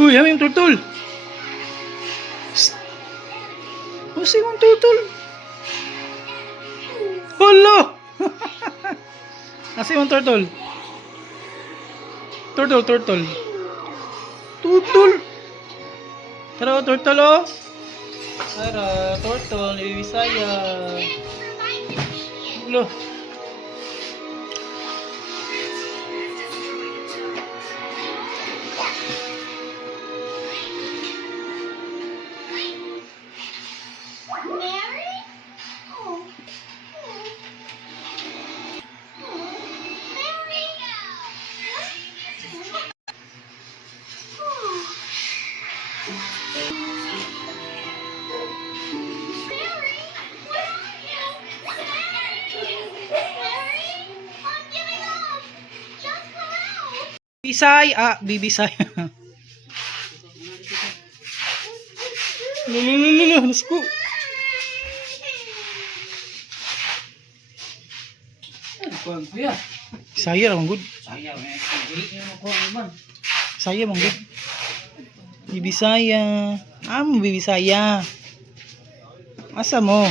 Uy, yung turtle. Psst. Kasi yung turtle. Hala! Kasi yung turtle. Turtle. Turtle. Tara, turtle oh. Tara, turtle, ni Bisaya. Lo. Bibisay. Lululululu, nasko. Saya lang good. Saya mong good. Bibisaya. Bibisaya. Asa mo?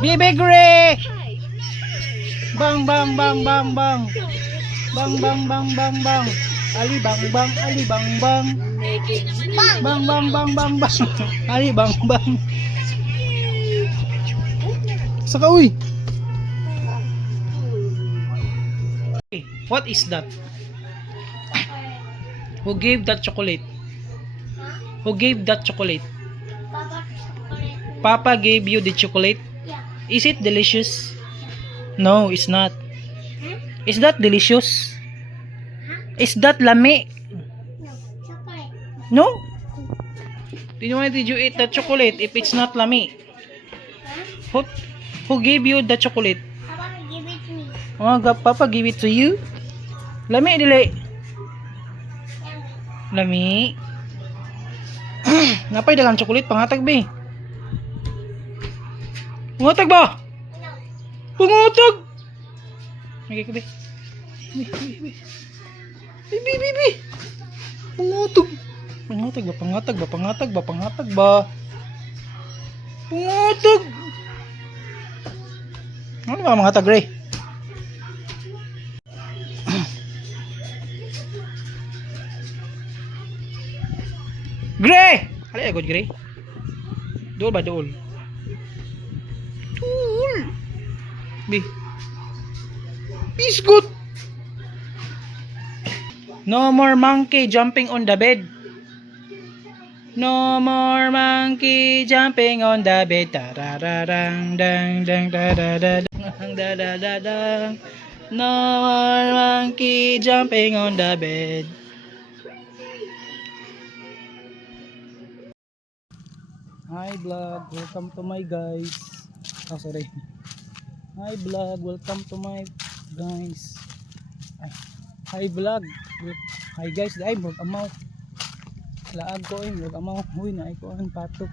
Bibigre! Bang bang bang bang bang. Bang bang bang bang bang. Ali bang bang, ali bang bang. Bang bang bang bang bang. Ali bang bang. Saka uy. What is that? Who gave that chocolate? Who gave that chocolate? Papa chocolate. Papa gave you the chocolate? Yeah. Is it delicious? No, it's not. Huh? Is that delicious? Huh? Is that lami? No. Chocolate. No? Then why did you eat the chocolate if it's not lami? Huh? Who, who gave you the chocolate? Papa give it to me. Oh, Papa give it to you? Lami dili. Yeah. Lami. Napay dalang chocolate pangatag be. Pangatag ba? No. Pangatag. Magay ko be. Bi. Pangatag. Pangatag ba? Pangatag ba? Pangatag ba? Pangatag ba? Pangatag. Ano ba mga tag, Ray? Gray! Hali agad, Gray. Dool ba, dool? Dool! Bi. Biscuit! No more monkey jumping on the bed. No more monkey jumping on the bed. Tarararang, dang, dang, da, da, da, dang, da, da, da, dang. No more monkey jumping on the bed. Hi vlog, welcome to my guys. Oh sorry. Hi vlog, welcome to my guys. Ay, hi vlog. Hi guys, ay murag amaw. Laag ko ay murag amaw. Huy na ko ang patok.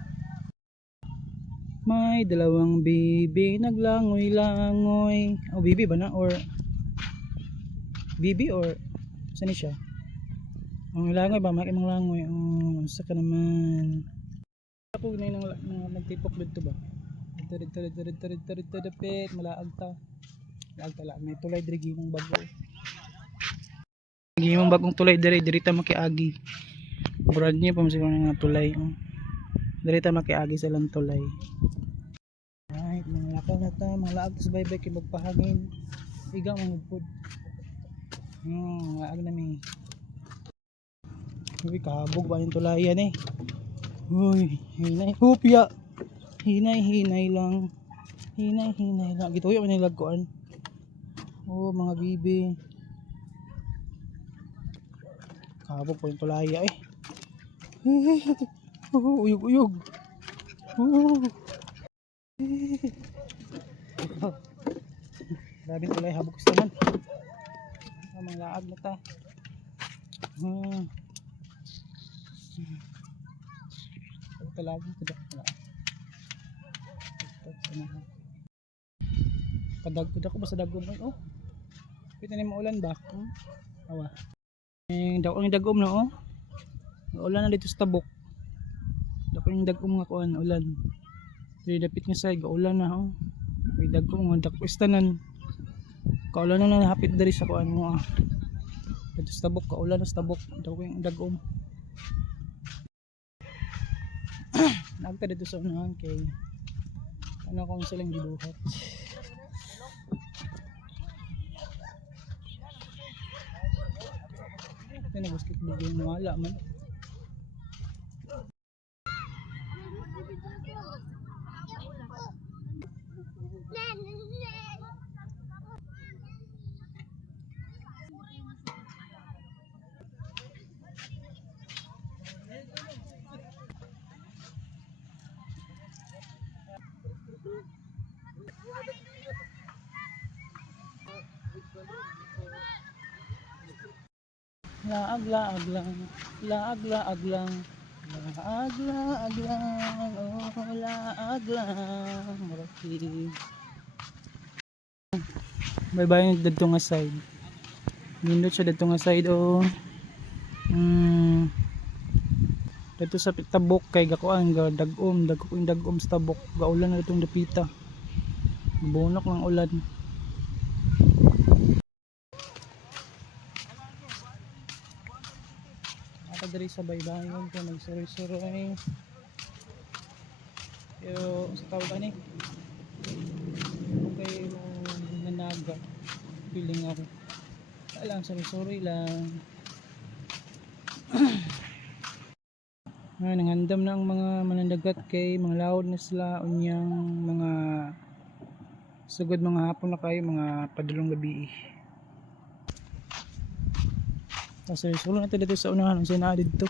May dalawang bibi naglangoy-langoy. Oh bibi ba na or bibi or saan siya? Ang langoy ba makimang langoy. Oh, sa ka naman. Ako na yung nagtipok dito ba? Dito dapit malaag ta. Malaag ta lang. May tulay diri gimong bago. Gimong bagong tulay diri ta makiagi. Brand niya pa siguro nga tulay. Diri ta makiagi sa lang tulay. Right, mga lakaw na ta, mga laag ta sa baybay kay magpahangin. Igang mangudpod. Laag na mi. Uy, kabog ba yung tulayan eh. Uy, hinay, hupya. Hinay lang. Hinay lang. Gituyo man nilag koan. Oh, mga bibi. Kabog pa yung tulaya eh. Uyog. Grabe tulay habog gusto man. Mga laag na ta. Talagang kudak na. Kudak ko ba sa dagom? Oh. Pwede na maulan ba? Awa. Ang dagom na oh. Ulan na dito sa tabok. Dako yung dagom nga kuan ulan. Dili dapit nga side ulan na oh. May dagom nga dako istanan. Kaulan na hapit diri sa kuan mo ah. Dito sa tabok kaulan na sa tabok. Dako yung dagom. Nagta dito sa unahan kay ano kung silang gibuhat. Ito na basketball game wala man. Laag lang, oh laag lang, maraki. Bye dito nga side. Nindot siya dito nga side oh. Dito sa tabok kay gakuan ga dagom sa tabok. Gaulan na itong dapita. Bunok ng ulan. Diri sa baybayon ko nagsuroy-suroy pero sa tawag ani okay nanaga feeling ako lang suroy-suroy lang Nangandam na ang mga manandagat kay mga laod na sila unyang mga sugod mga hapon na kayo mga padulong gabi. Kasi sulo na dito sa unahan unsay naa dito.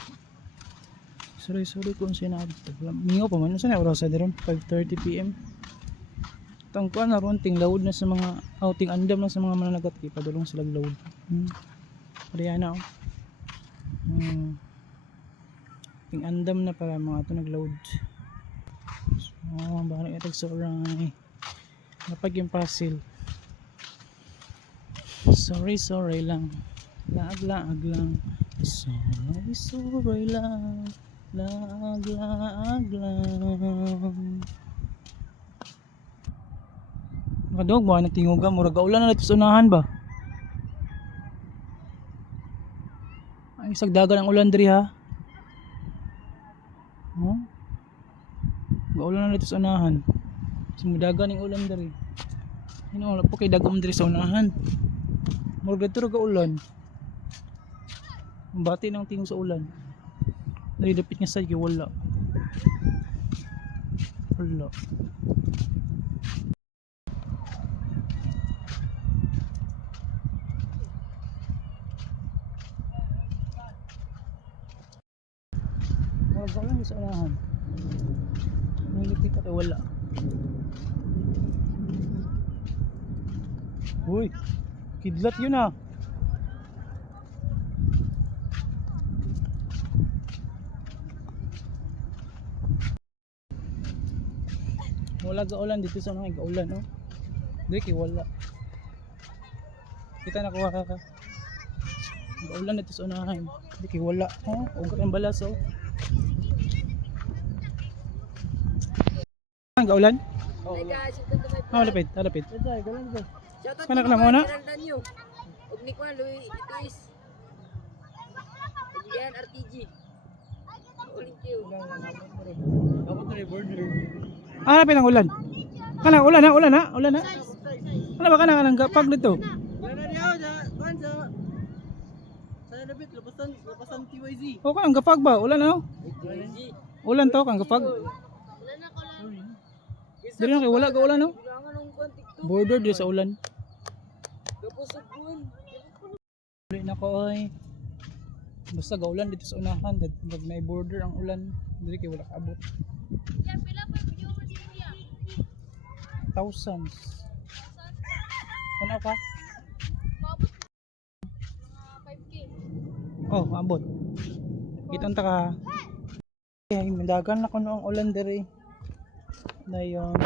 Sorry kung unsay naa dito. Mingo pa man unsay na oras sa diron 5:30 PM. Tangkuan na ron ting load na sa mga outing andam na sa mga mananagat kay padulong sila load. Ariana oh. Ting andam na para mga ato nagload. So, balik itag sa oray. Napag yung puzzle. Sorry lang. Laag lang. Sorry lang. Laag lang. Nakadog mo, nagtingugan mo. Ragaulan na natin sa unahan ba? Ay, sagdagan ang ulan diri ha. Gaulan na dito sa unahan. Sumudagan ng ulan diri. Wala po kay dagom diri sa unahan. Murag dito gaulan. Bati nang tingog sa ulan. Dali dapit nga sa wala. Wala. Murag gaulan sa unahan. Nilipit ka wala. Uy, kidlat yun ah. Wala gaulan dito sa mga gaulan no. Dili kay wala. Kita nakuha ka. Gaulan dito sa unahan. Dili kay wala. Oh, ugat ang balas oh. Ang gaulan? Hi guys, welcome to my vlog. Lapit. Shoutout Kana to ka na mga muna? Geraldan nyo. Ug ni Kuan Louis Ituis. Ug yan RTG. Ulit you. Lapit ang ulan. Kana ulan ha. Ano ba kanang gapag dito? O kanang gapag ba? Ulan ano? Ulan to kang gapag. Dili na kay wala ka ulan no? Kailangan ng Kuan TikTok. Border di sa ulan. Gapusog Kuan. Dili na ko oy. Basta gaulan dito sa unahan, pag may border ang ulan, dili kay wala kaabot. Thousands. Ano ka? 5K. Oh, abot. Kitang ka. Ay, mandagan na ko noong ulan diri. Dayon.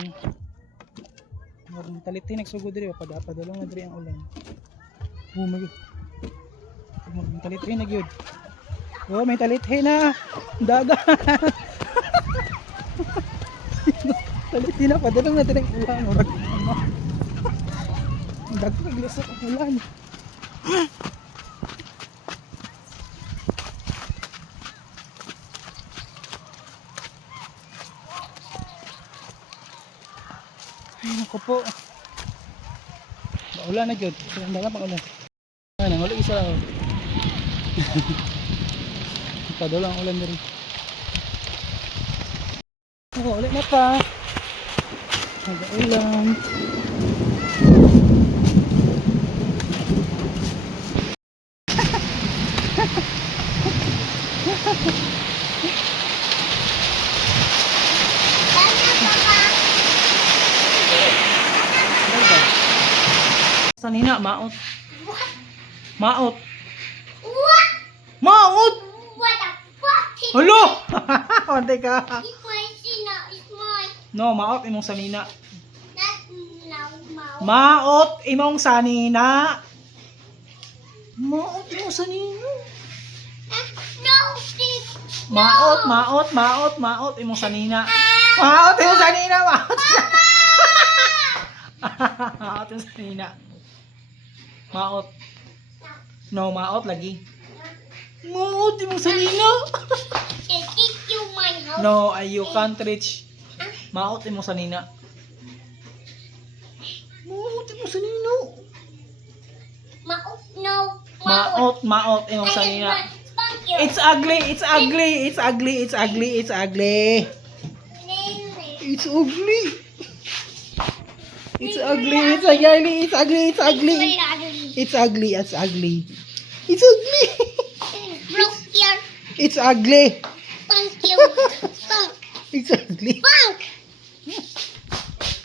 Magtalitin nagsugod diri padulong na diri ang ulan. Oh my god. Magtalitin na gyud. Oh, may talitin na. Daga. Talitin na padulong na diri ang ulan. Murag ano. Daga naglusok ang ulan. Ay, naku po. Maulan na yun. Ang dalang pang ulan. Ay, nanguli isa lang. Padula ang ulan na rin. Ulit na pa. Nag-ulan. Sanina, maot. Maot. What? Maot! What the fuck? Hello! Wante ka. It's my Sina. It's my. No, maot imong sanina. Not now, Mao. Maot imong sanina. Maot imong sanina. No, Steve. Maot imong sanina. Maot imong sanina, maot. Maot imong sanina. Maot. No, maot lagi. Maot imong sanina. Can kick you my house. No, you can't reach. Maot imong sanina. Maot imong sanina. Mao. No. Maot imong sanina. Thank you. It's ugly. It's ugly. It's ugly. It's ugly. It's ugly. It's ugly. It's ugly. It's ugly. It's ugly. It's ugly. It's ugly. It's ugly. It's ugly. Broke here. It's ugly. Thank you. Punk. It's ugly. Punk.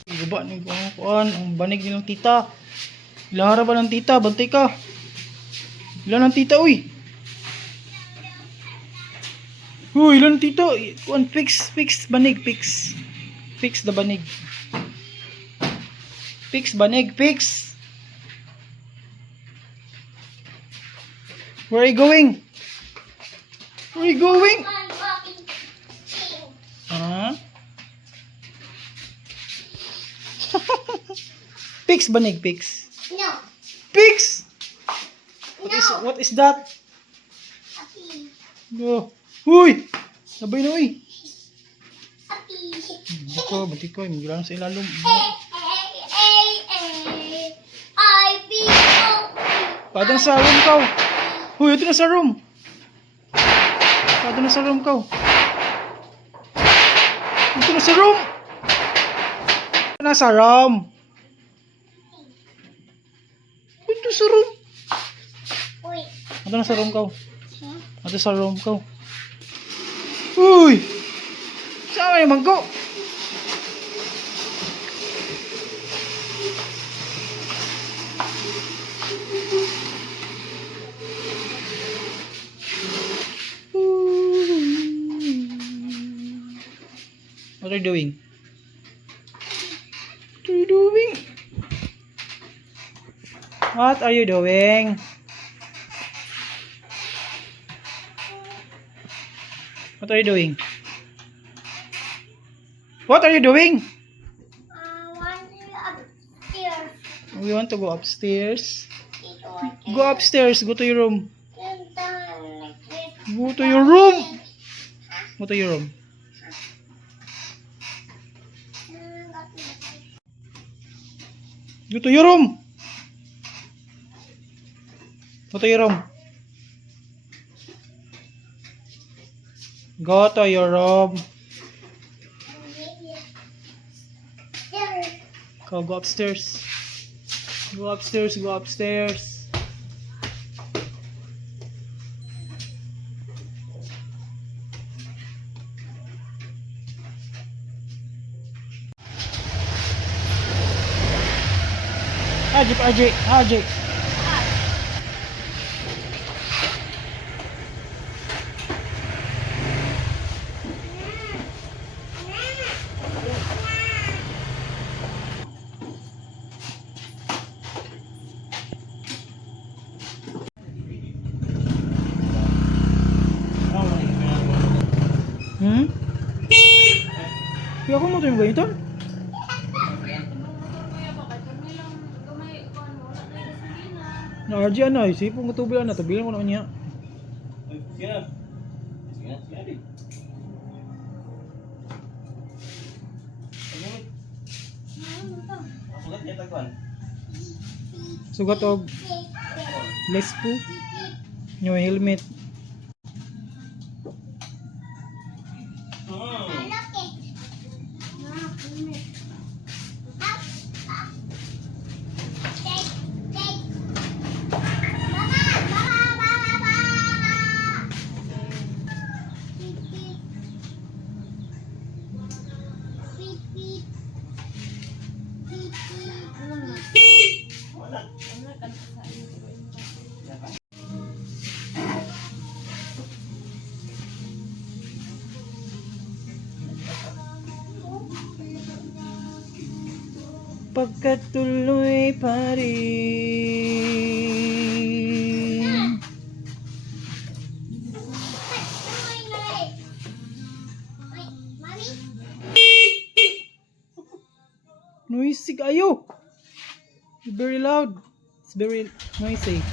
Guba ni kuan ang banig nilang tita. Ilang ba ng tita? Bantay ka. Ilan ng tita uy? Uy, ilan ng tita? Kuan fix banig fix. Fix the banig. Fix banig fix. Where are you going? Where are you going? I'm walking. Huh? Pigs banig pigs. No. Pigs. No. What is that? Happy. Oh. Uy. Sabay na uy. Happy. Bati ko, magilang sa ilalom. I feel Pada na sa room ka. Uy, ito na sa room. Pada na sa room ka. Ito na sa room. Ito na sa room. Ito sa room. Uy. Ito na sa room ka. Ito sa room ka. Uy! Saan naman ko? What are you doing? What are you doing? What are you doing? What are you doing? What are you doing? Upstairs. We want to go upstairs. Go upstairs. Go to your room. Go to your room. Go to your room. Go to your room. Go to your room. Go to your room. Go upstairs. Go upstairs. Go upstairs. Haji. Kaya ako mo ito yung ganito? Na RG ano, isipong mo tubilan na, tubilan ko naman niya. Sugat og less po. Yung helmet. Pagkatuloy pa rin. Noisy kayo. It's very loud. It's very noisy.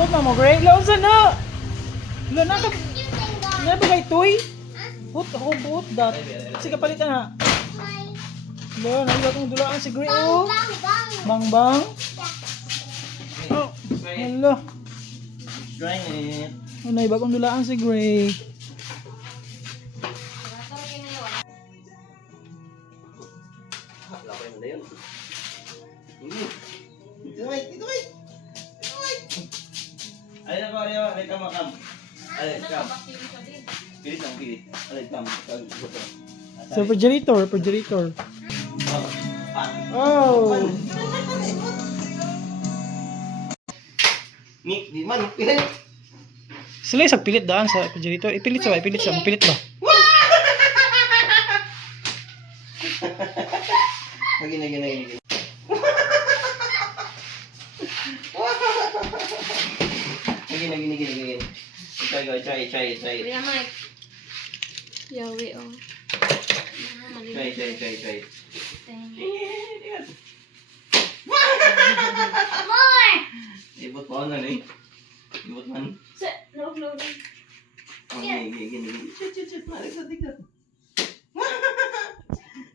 Ambot na mo, Gray. Laon sa na. Laon na ka. Cute and gone. Nga ba kay Toy? Hut, ako buot dat. Sige, palitan na. Laon, ang iba kong dulaan si Gray. Bang, Oh. bang, bang. Bang bang. Oh. Hello. Trying it. Ano, iba kong dulaan si Gray. Lapay mo na yun. Ito wait, ito wait. Alin ako, alin ka makam. Alin kam. Pilit ang pilit. Alin kam. So, refrigerator. Oh. Nik, di man, pilit. Sila isang pilit daan sa refrigerator. Ipilit sa ba? Ipilit sa. Pilit ba? Lagi. Lagi. Try. Kuya Mike. Yawi, oh. Try. More. Ibot mo na ni. Ibot man. Load. Gini. Chat. Mari sa tikat.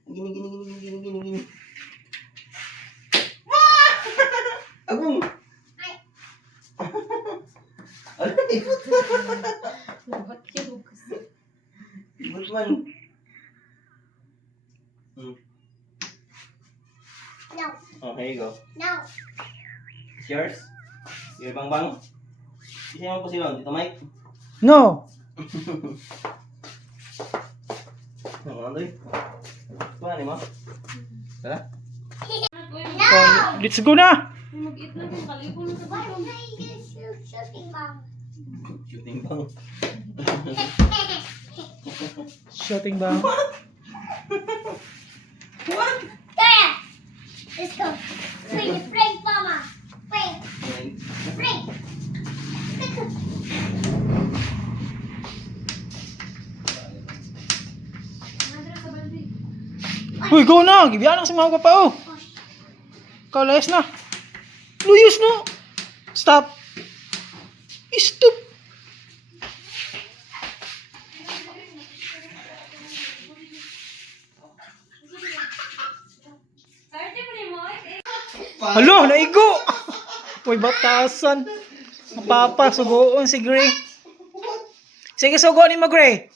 Gini. Agong. Ano ibot? Labat kayo kasi. Ibot man. No. Oh, here you go. No. It's yours. Your bang. Isa mo po sila, Tito Mike. No. Ano doy? Kuha ni mo. Tara. No. Let's go na. Mag-eat na kung kalipon sa Why bottom. are you shooting bang? Shooting bang. Shooting bang. What? There. Let's go. Prank, mama. Prank. Uy, go na. Gibiyan na sa mga pa oh. Ikaw, layas na. Luyos no. Stop. Stop. Halo, naigo. Uy, batasan. Mapapa, sugoon si Gray. Sige, sugoon ni mo, Gray.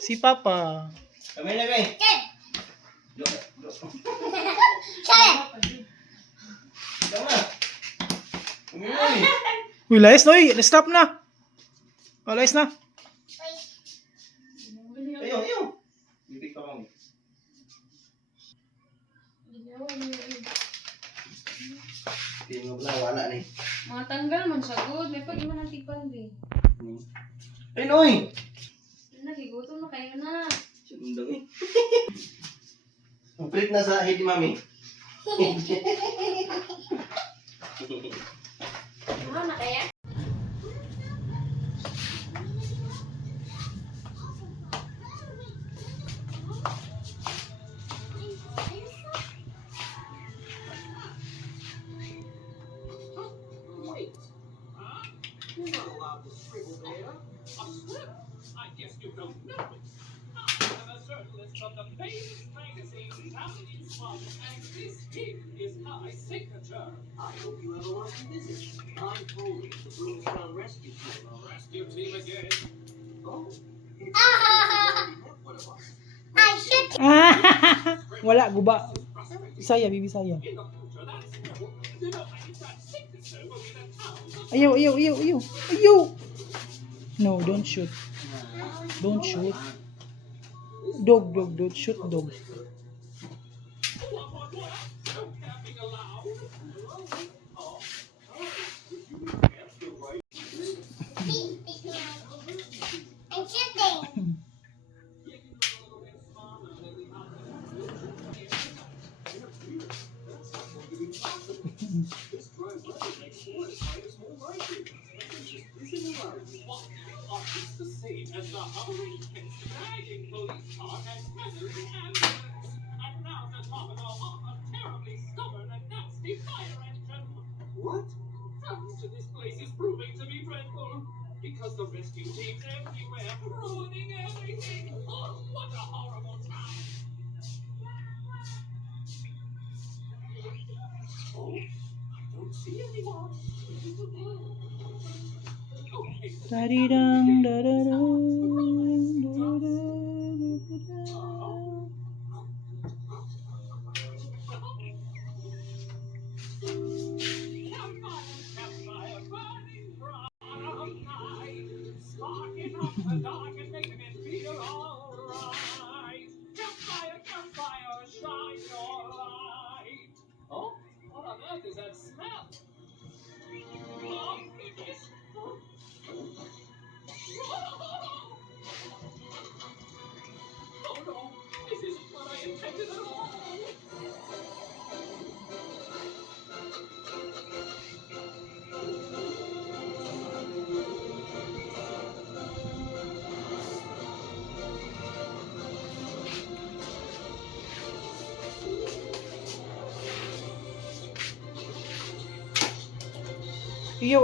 Si Papa. Kami na kay. Okay. Go. Shut Tama. Kami na. Uy, layas na. Uy, stop na. Oh, layas na. Ayaw. Bibig pa kami. Hindi mo pala, wala ni. Mga tanggal man siya good. May pag iman ang tigpan di. Ay, noy! Nagigutom na kayo na. Sundang eh. Ang pilit na sa head ni Mami. Ano na kaya? I hope you have a lucky visit. I'm Foley, the Bloomstown Rescue Team. Rescue team again? Oh, it's already met one of us. I should. Wala, guba. Bisaya, bibisaya. Ayaw. No, don't shoot. Don't shoot. Dog, don't shoot dog. I'm shooting. The same as the hovering dragging police car and hazard the ambulance. And now to top it all off, a terribly stubborn and nasty fire engine. What? Thanks to this place is proving to be dreadful. Because the rescue team's everywhere, ruining everything. Oh, what a horrible time. Oh, I don't see anyone. Okay. Daridang, dadadang, dadadang. Campfire burning bright night, sparking up the dark and making it feel alright. Campfire, campfire, shine your light. Oh, what on earth is that smell? Oh, goodness. Oh no, this isn't what I intended at all.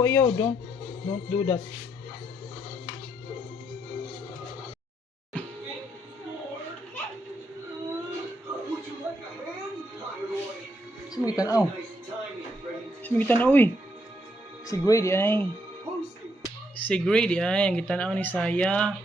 Ayaw, don't do that. Would you like a hand, Leroy? Sumigitan-aw. Nice timing, friend. Sumigitan-aw, uy. Si Grady ay. Hosting. Si Grady ay. Ang gitanaw ni Saya.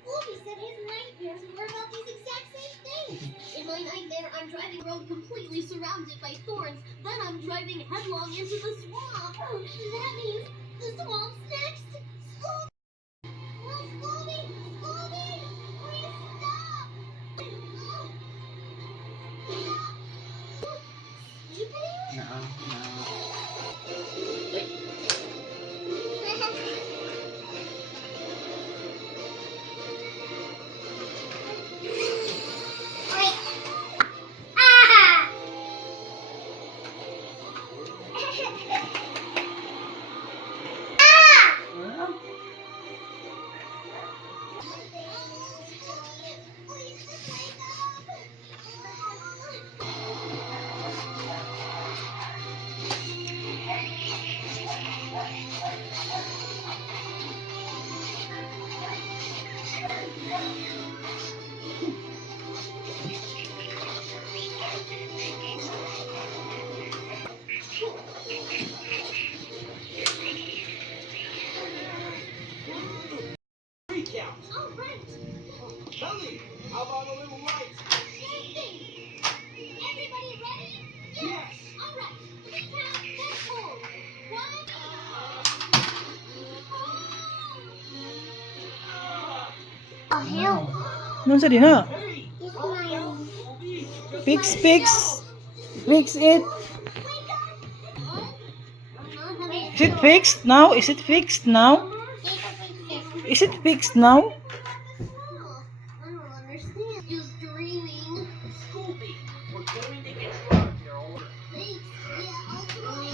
Scooby said his nightmares were about these exact same things. In my nightmare, I'm driving a road completely surrounded by thorns. Then I'm driving headlong into the swamp. That means the swamp's next. Scooby! Oh, Scooby! Scooby! Please stop! Sleeping? Wait. Ah! Ah! Please just wake Recount. All right. Kelly, how about a little light? Sure thing. Everybody ready? Yes. All right. 3 count. Let's go. 1. Oh, hell. Nun sa dina. Hey, It's calm my down, Scooby. Just Fix, let it fix. go. Fix it. Wake up. What? Is it fixed now? Is it fixed now? Is it fixed now? I don't understand. Just dreaming. Scooby, we're going to get you out of here, all right? Thanks. Yeah, I'll try.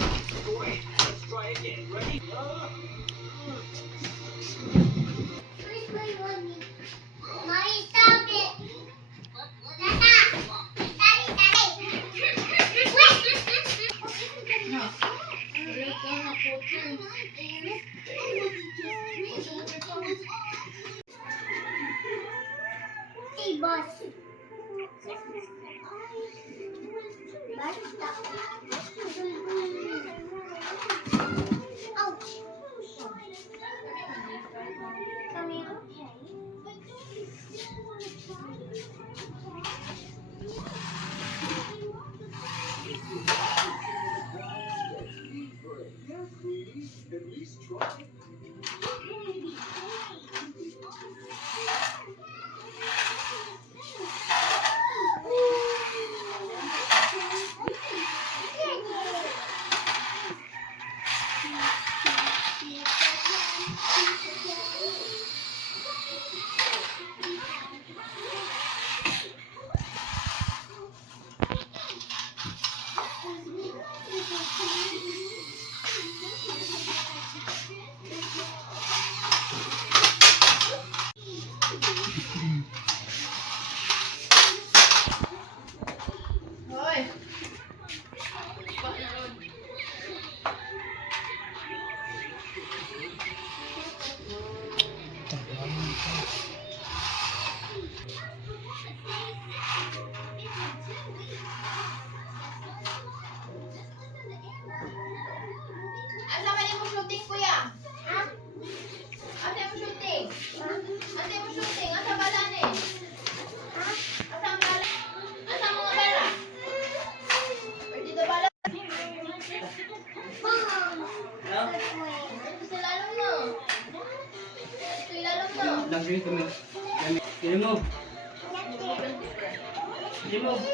Great. Let's try again. Ready? 3, 2, 1. Mommy, stop it. Tata. Daddy, daddy. Hey, boss. Ouch. Are you okay? Yeah, sweetie. At least try.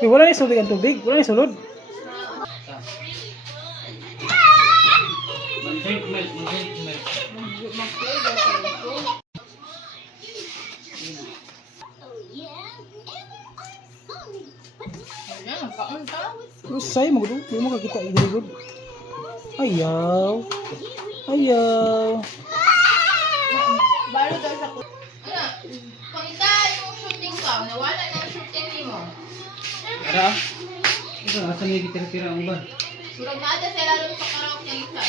Wala na sulod ang tubig. Wala na sulod. Ayan, kaon ka. Usay mo gud. Di mo kakita igod. Ayaw. Ayaw. Balo daw sa kuya. Pangita yung shooting ka, nawala na yung shooting mo. Ada? Ito, asa may tira-tira ang ba? Surag na ata sa lalo sa karaoke ng isa.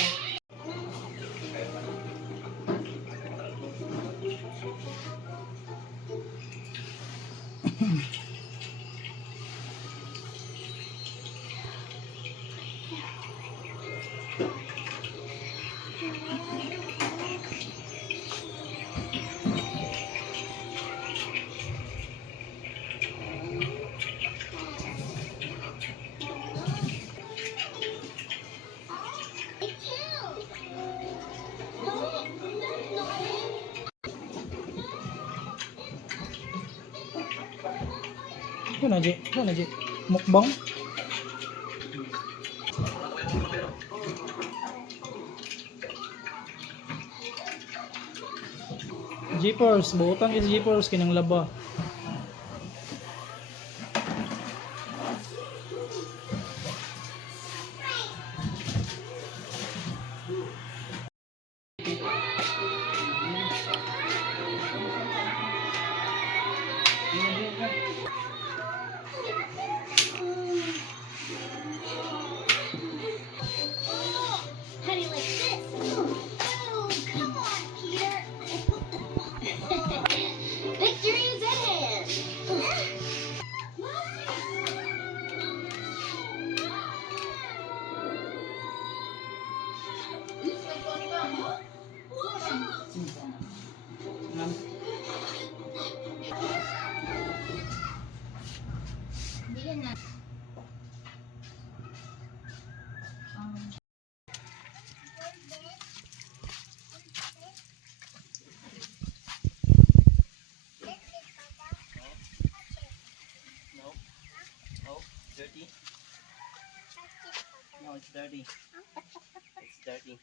Ito na, Ji. Ito na, Ji. Mukbang. Jeepers, buutan is Jeepers kinang laba. How do you like this? Oh, come on, Peter. Victory is at hand. Oh, dirty. No, it's dirty. It's dirty.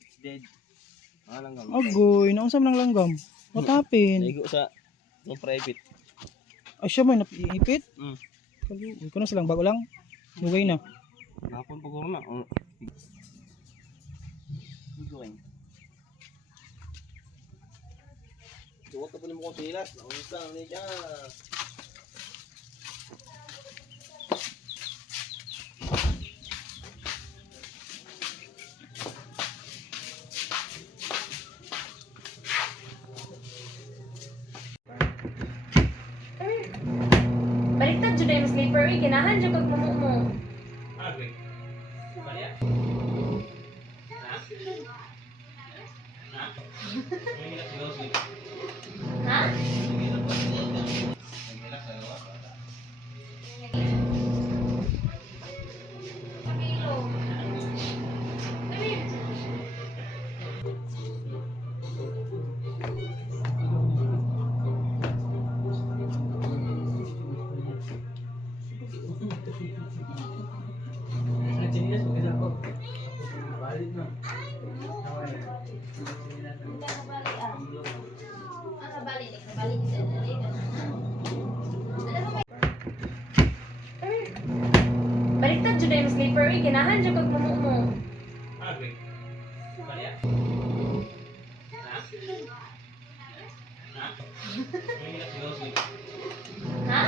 It's dead. Ah, langgam. Agoy, naunsa man ang langgam. What happened? Naigo sa no private. Ay siya may napiipit. Mm. Kuno silang bago lang. Dugay na. Napon pa na. Oh. Going. Huwag ka pa naman kong silas. Naunsa ni siya. Baliktad jud yung sleeper, ganahan jud kag mumu mo. Agri. Kaya? Ha? Balik na. Baliktad jud yung sleeper, ganahan jud kag mumu mo. Agri. Kaya? Ha?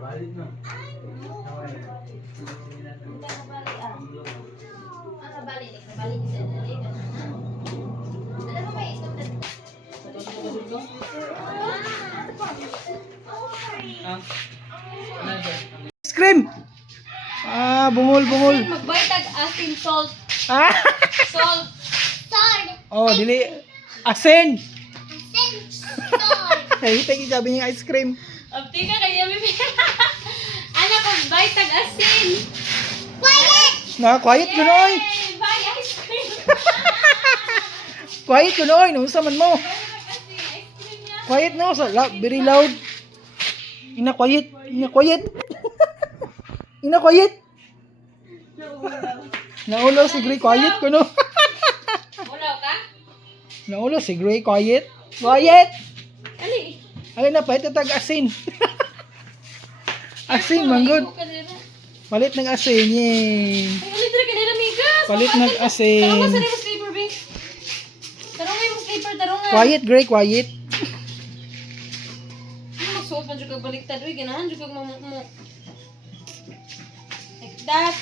Balik na. Balik cream. Bungol. Magbayad tag asin salt. Ah, Salt. Sword. oh, dili. Asin. Sword. Ay, tagi sabi niya ice cream. Abti ka kaya bibig. Anak, magbayad tag asin. Quiet. Quiet ko noy. Yay! Buy ice cream. Quiet ko noy. Nung man mo. Kasi ice cream niya. Quiet no. Very loud. Ina quiet. Ina quiet. Naulo si Gray. Quiet ko no. Mulaw ka? Naulo si Gray. Quiet. Quiet. Ali. Alin na pa. Ito tag asin. Asin, manggod. Palit ng asin. Yay. Ay, ali dira kanila migas. Palit ng asin. Tarong mo sa rin mo sleeper, be. Tarong mo yung sleeper, tarong nga. Quiet, Gray. Quiet. Ano magsuot man dyan kag baliktad? Uy, ganahan dyan kag mo. Like that.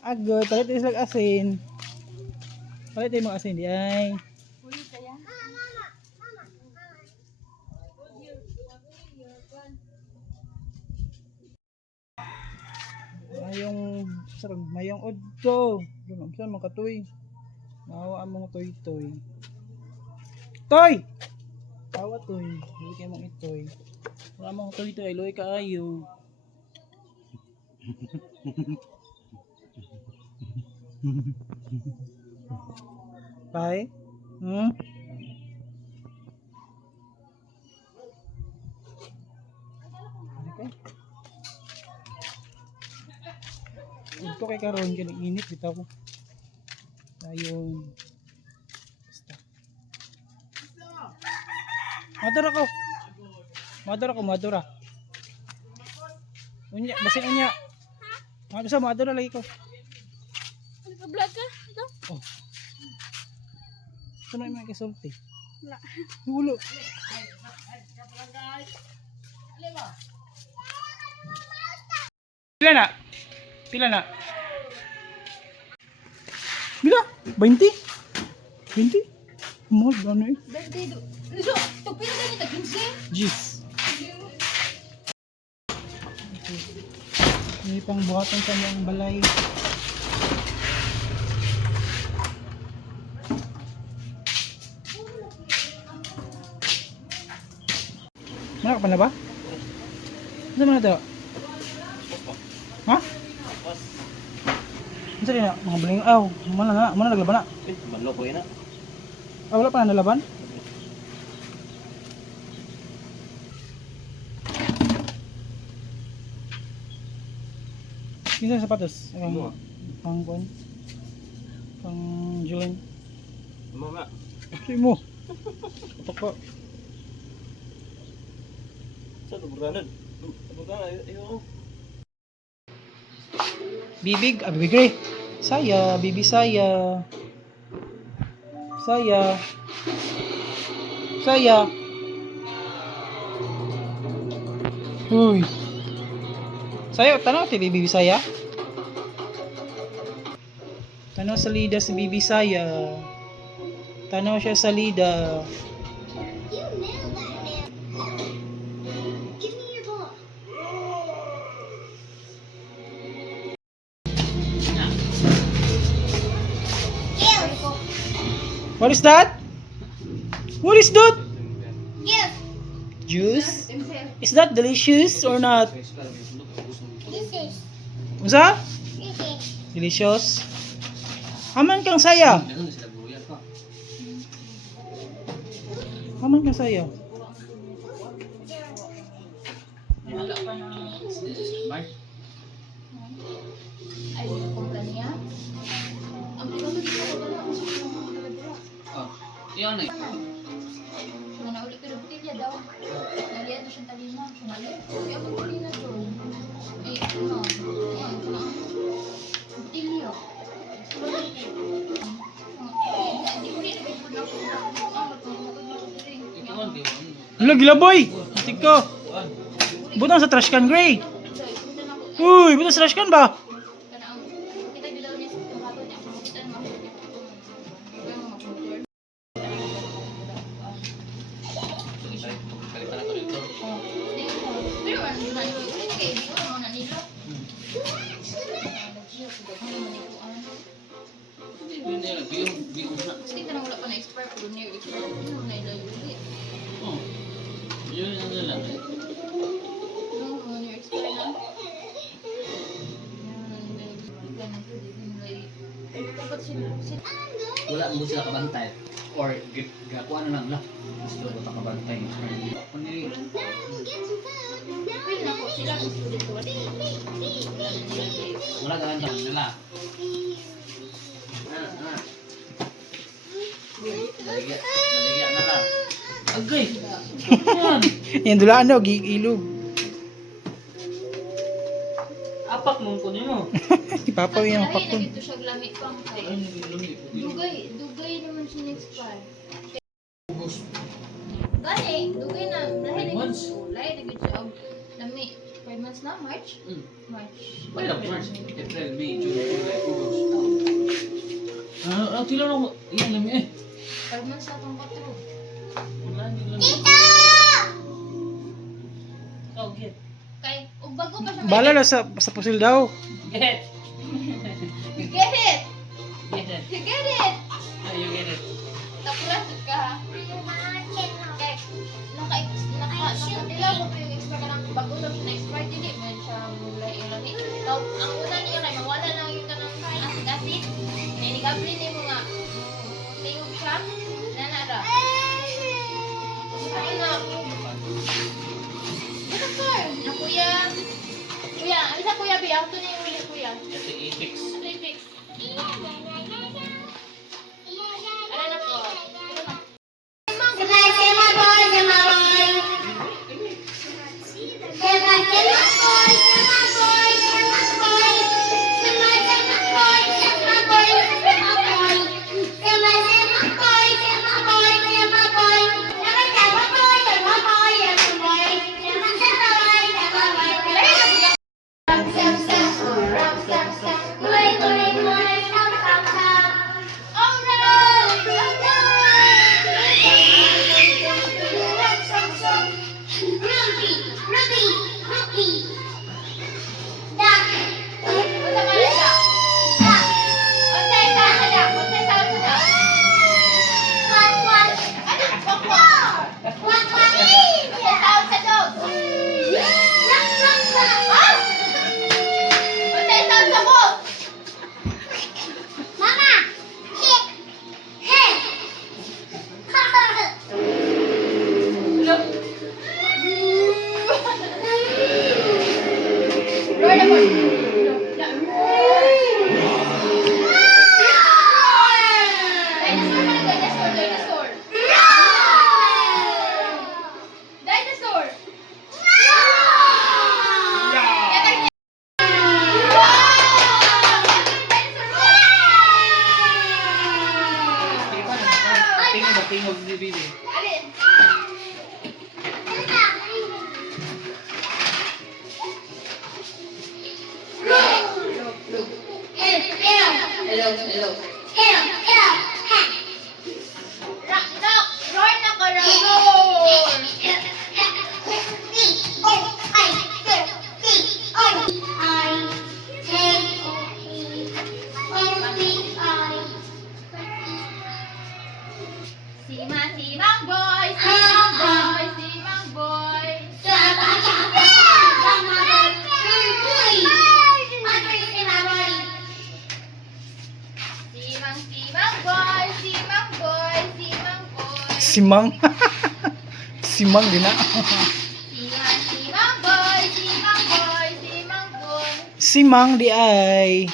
Agad. Palit ng isang asin. Palit ng mga asin. Yay. Mayong udto. Dun saan makatoy. Maawa ang mga toy. Toy! Tawa toy. Hindi kayo mong itoy. Wala mong toy. Loy ka ayo. Pai? Okay. Ito kay karon kay init bitaw ko. Ayun. Basta. Madura. Unya, basin unya. Madura lagi ko. Nag-vlog ka? Ito? Oh. Ito na yung mga kisulti. Wala. Pila na? Bila? 20? 20? Mahal ba ano eh? Birthday do. Liso, tupin ka nito, 15? Jeez. May pang buhatan sa niyang balay. Mana ka pa na ba? Ano na ito? Ha? Ano na? Mga baling aw. Mana naglaban na? Manlo ko yun na. Wala pa na nalaban? Isa yung sapatos. Pang kuan. Pang Julian. Ano nga? Sige mo. Papak. Saan buranan? Ayo. Bibig, bibig saya, bibi saya. Saya. Uy. Saya, tanong ti bibi saya. Tanong sa lida si bibi saya. Tanong siya sa lida. You nailed that, man. Give me your ball. Give. What is that? What is that? Give. Juice? Is that delicious or not? This is. Unsa? This is. Delicious? Haman kang saya. Haman kang saya. Wala pa na. Ay, kumpra niya. Ang pinagod ko wala ako sa mga Yan eh. mga nauli pero butilya daw. Nalian na siyang talina. Sumali. Kaya ang talina doon. Eh, ano? Yan, sila. Butilya. Hindi ko rin nabipod na ako. Hala, gila boy! Atik ko. Butang sa trash can, Gray. Uy, butang sa trash can ba? Ano na ilayo? Oh. Yun ang lang. No, when you're expired na. Dapat sila. Wala mo sila kabantay. Or gakuha na lang lah. Gusto ko ta kabantay. Kung nili Pwede na po sila gusto dito. wala kabantay nila. Naligya na lang. Agay. Yan. Yan dula ano gigilog. Apak mo ko nimo. Ipapaw yung Lagi na papon. dito siya lamig pang Ay, kay. lumi. Dugay naman siya na-expire. Gani, dugay na. Dahil 5 months. ulay, naging siya. Lami, 5 months na, March? Mm. March. Wala March, April, May, June, July, August. Tila lang. Iyan lami eh. 5 months na itong 4. Wala ni lami. Oh, get. Kay, ug bago pa siya Bala na sa pusil daw. Get. You get it! Get it. You get it! Oh, you get it. Tapulas ka. Kay, nakadilaw ko pa yung expire ka ng bago na siya na-expire, dili mo siya mulay ilani. Ang una niya kay mawala lang yung kanang acid-acid. Kaya ni Gabriel ni mo nga, tingog siya, nanara. Ay na, ito sir, na kuya. Kuya, ano sa kuya, biya? Ito na yung huli kuya. Ito i-fix. Ito yung fix. Ano na po? Unsa ka na siya? Unsa isa ka na? Unsa isa ka na? Ano? Kwak-kwak. Unsa isa sa dog? Ah! Unsa isa sa bog? Look. Roar na po. Dinosaur man, dinosaur. Dinosaur. Yatag niya. Tingog ba? Tingog ni Bibi. Alin? Hello. Roar na ka, roar. Simang boy, simang boy, simang boy. Simang boy, simang boy, simang boy. Simang. Simang din na. Simang boy, simang boy, simang boy. Simang di ay.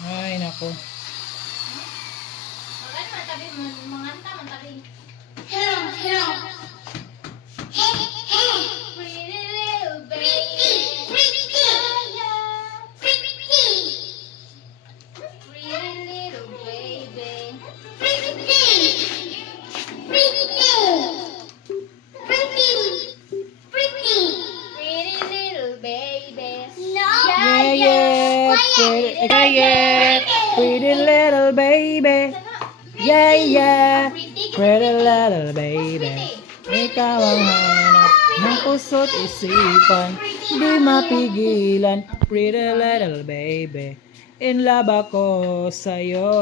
Ay nako. Wala naman tabi, manganta man tabi. Pretty little baby. Pretty little baby. Pretty little baby. Yeah, yeah. Pretty little baby. Yeah, yeah. Pretty little baby. Ikaw ang hanap ng puso't isipan. Di mapigilan. Pretty little baby. In love ako sa'yo.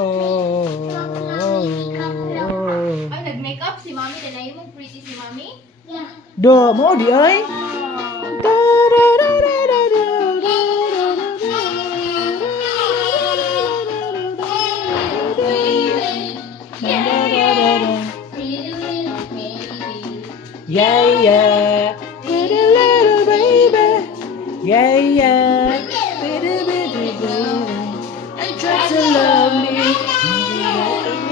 Ay, nag-makeup si Mami. Dalayin mo pretty si Mami. Do, mo di ay? Yeah, yeah. Pretty little baby. Yeah, yeah. Pretty little baby. I try to love me.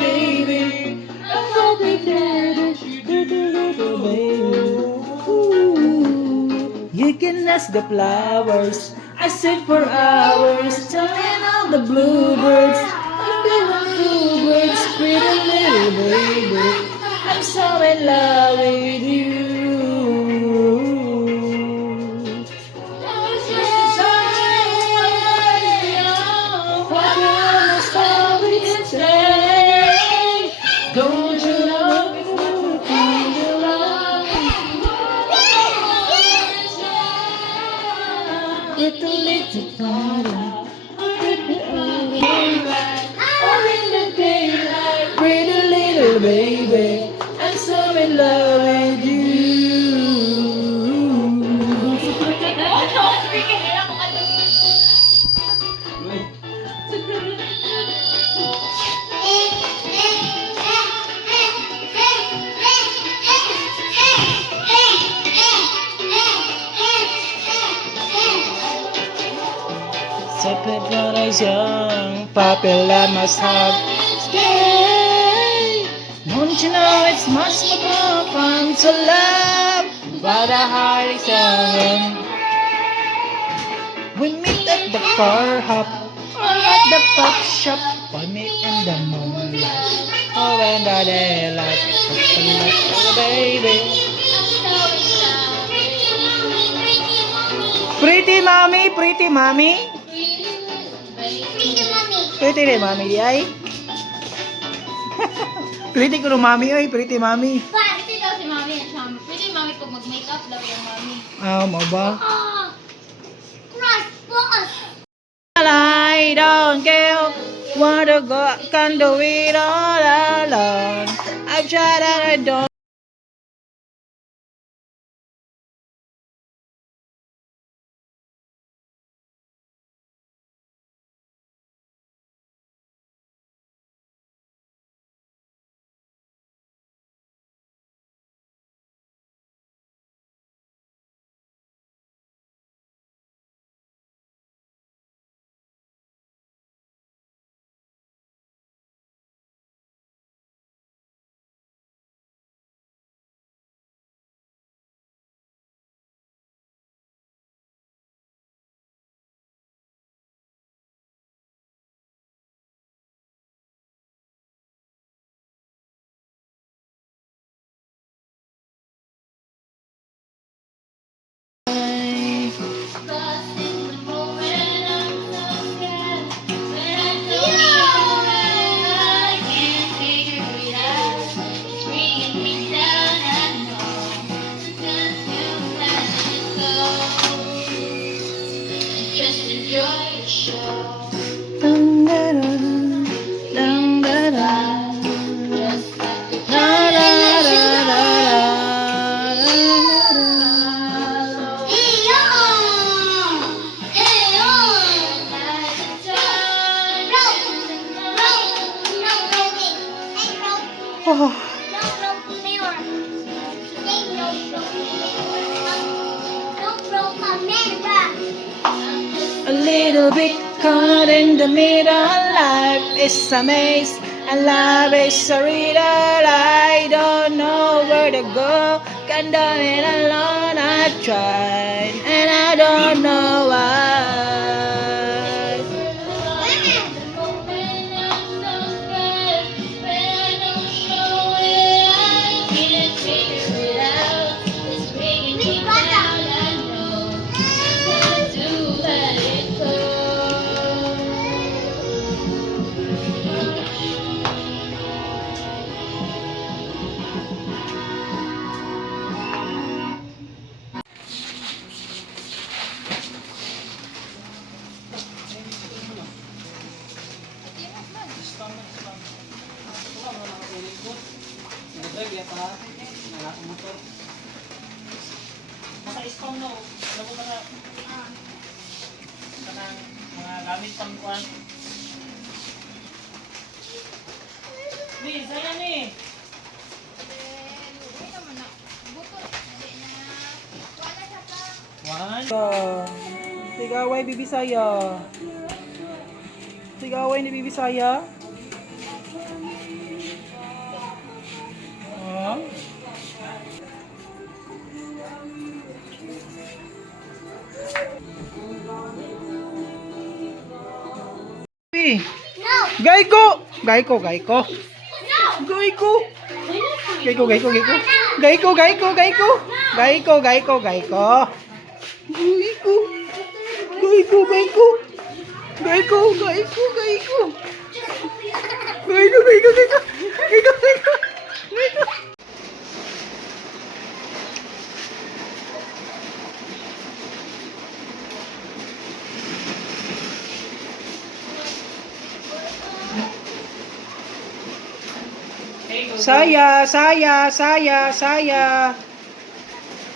Baby. I hope you get it. Pretty little baby. Ooh. You can ask the flowers. I sit for hours. Telling all the bluebirds. I'm feeling bluebirds. Pretty little baby. I'm so in love with you. Don't you know? Little little darling, pretty little baby, I'm so in love with you. Separate when I was young, popular must have stay. Don't you know it's much more fun to love while the heart is young. We meet at the car hop or at the pop shop. We meet in the moonlight or in the daylight. Oh, baby. Pretty mommy, pretty mommy. Pretty rin mami di ay. Pretty ko ng mami ay, pretty mami. Pretty daw si Mami. Pretty Mami kung mag-makeup daw yung Mami. Ah, mo ba? Crush, boss. I don't care what to go, can do it all alone. I've tried and I don't. A little bit caught in the middle. Life is a maze and life is a riddle. I don't know where to go. Can't do it alone. I tried and I don't know why. motor. Naka-spawn no. Alam mo na kanang mga gamit pang kuan. Ni, saya ni. Ay naman na. Buto. Hindi na. Wala siya pa. One. Tigaway bibisaya. Tigaway ni bibisaya. Oh. Gaiko! Gaiko, gaiko. Gaiko. Gaiko, gaiko, gaiko. Gaiko, gaiko, gaiko. Gaiko, gaiko, gaiko. Gaiko. Gaiko, gaiko. Gaiko, gaiko, gaiko. Gaiko, gaiko, gaiko. Gaiko, gaiko. Gaiko. Saya, saya, saya, saya.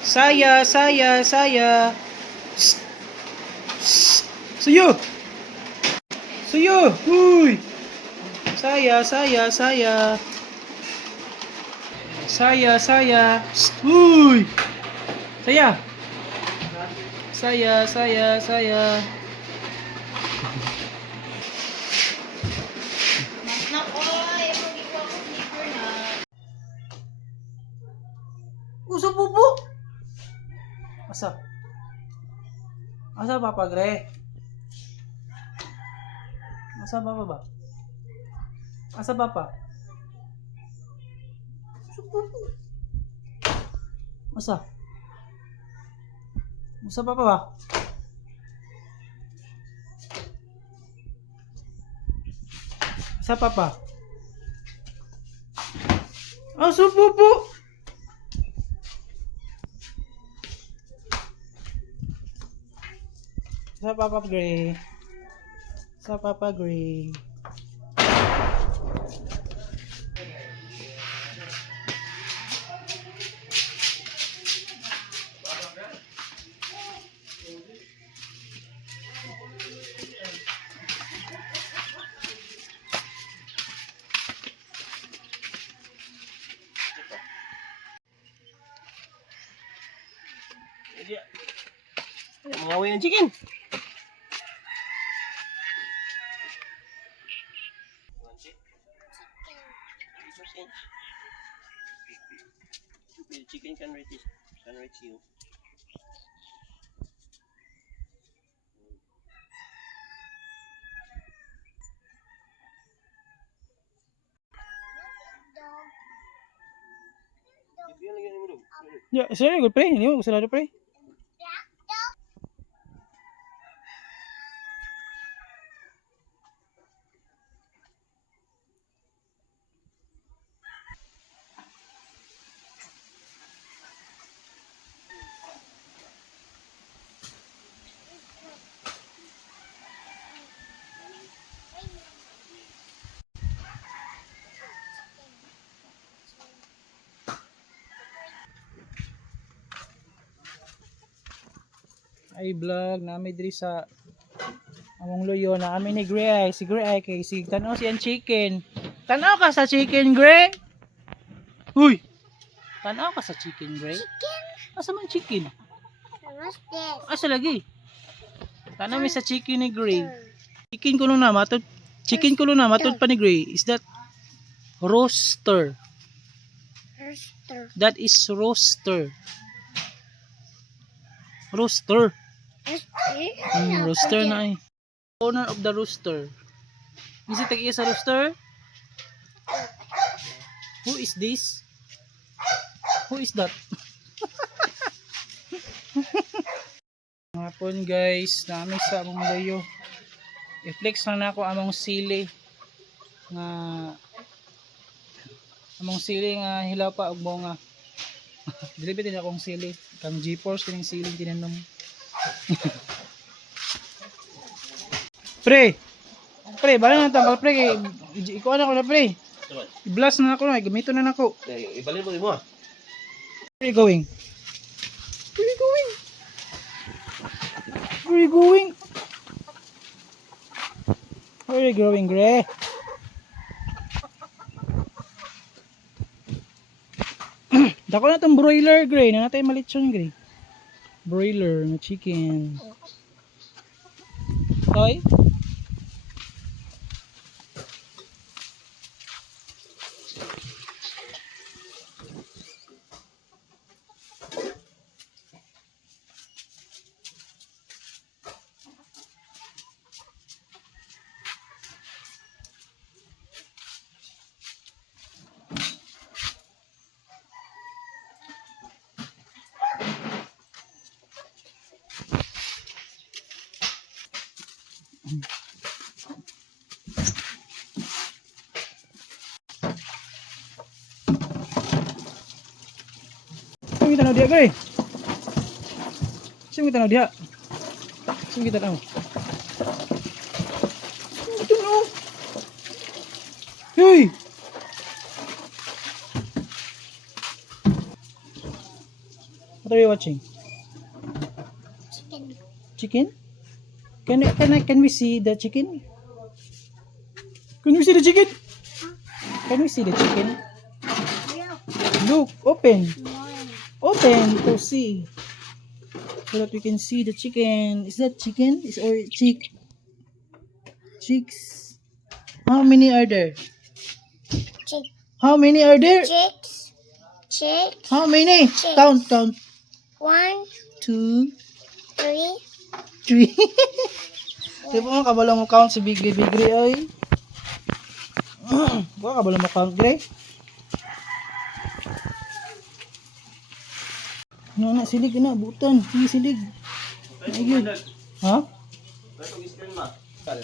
Saya, saya, saya. Shh. Shh. Suyo. Suyo. Uy. Saya, saya, saya. Saya, saya. Shh. Uy. Saya. Saya, saya, saya. Nakoy, mag-ikaw ko sleeper na. Uso bubu. Asa? Asa Papa Gre? Asa Papa ba? Asa Papa? Uso bubu. Asa? Asa Papa ba? Asa Papa? Asa bubu. Sa Papa Gray. Sa Papa Gray. Mawawin ang chicken. The chicken can reach you. Ya, saya good pre. Ini mo salado pre. Ay vlog namin diri sa among loyo na amin ni Gray. Si Gray kay si tanaw si ang chicken. Tanaw ka sa chicken Gray. Huy. Tanaw ka sa chicken Gray. Chicken. Asa man chicken? Asa lagi? Tanaw mi sa chicken ni Gray. Chicken ko na matod. Chicken ko na matod pa ni Gray. Is that roaster? That is roaster. Rooster. Rooster na eh. Owner of the rooster. Is it tag-iya sa rooster? Who is this? Who is that? Hapon guys, nami sa among layo. I-flex lang na ako among sili nga hilaw pa og bunga. Dili din akong sili. Kang G-Force kining siling tinanom. Pre. Pre, bala na ta pre kay iko na ko na pre. I-blast na ako na, gamito na nako. Ibalin mo. Where are you going? Where are you going? Where are you going? Where are you going, Gray? Dako na itong broiler, Gray. Na natin malitsyon, Gray. Broiler na chicken. Toy? Sino kita na dia, Gray? Sino kita na dia? Sino kita na? Ito na. Hey! What are you watching? Chicken? Can we see the chicken? Can we see the chicken? Can we see the chicken? Look, open. Open to see. So that we can see the chicken. Is that chicken? Is or chick? Chicks. How many are there? Chick. How many are there? Chicks. Chicks. How many? Chicks. Count. 1, 2, 3. 3. Di po mo kabalo mo count si Bigri ay. Buka kabalo mo count, Gray. Ano na, silig na, butan. Sige, silig. Ayun. Ha? Ito screen ma. Kal.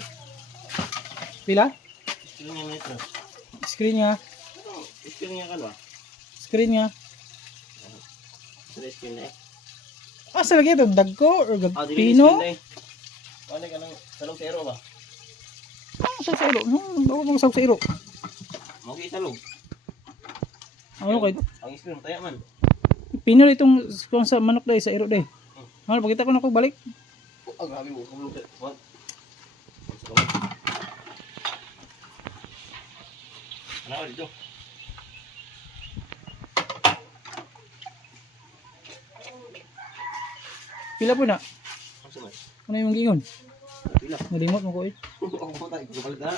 Pila? Screen niya nito. Screen niya. Screen niya kan ba? Screen niya. Screen na eh. Asa lagi ito? Dagko or Dili pino? screen na eh. Ano ka nang salong zero ba? Ano sa iro? Ano bang sa iro? Mo gi salong. Ano kayo? Ang screen taya man. Pino itong kung sa manok dahil sa iro dahil. Ano, pakita ko na ako balik. Oh, grabe mo kumulog. What? Ano dito? Pila po na? Asa man? Ano yung gingon? Pila. Nalimot mo ko eh. Ako mo tayo kupalit na.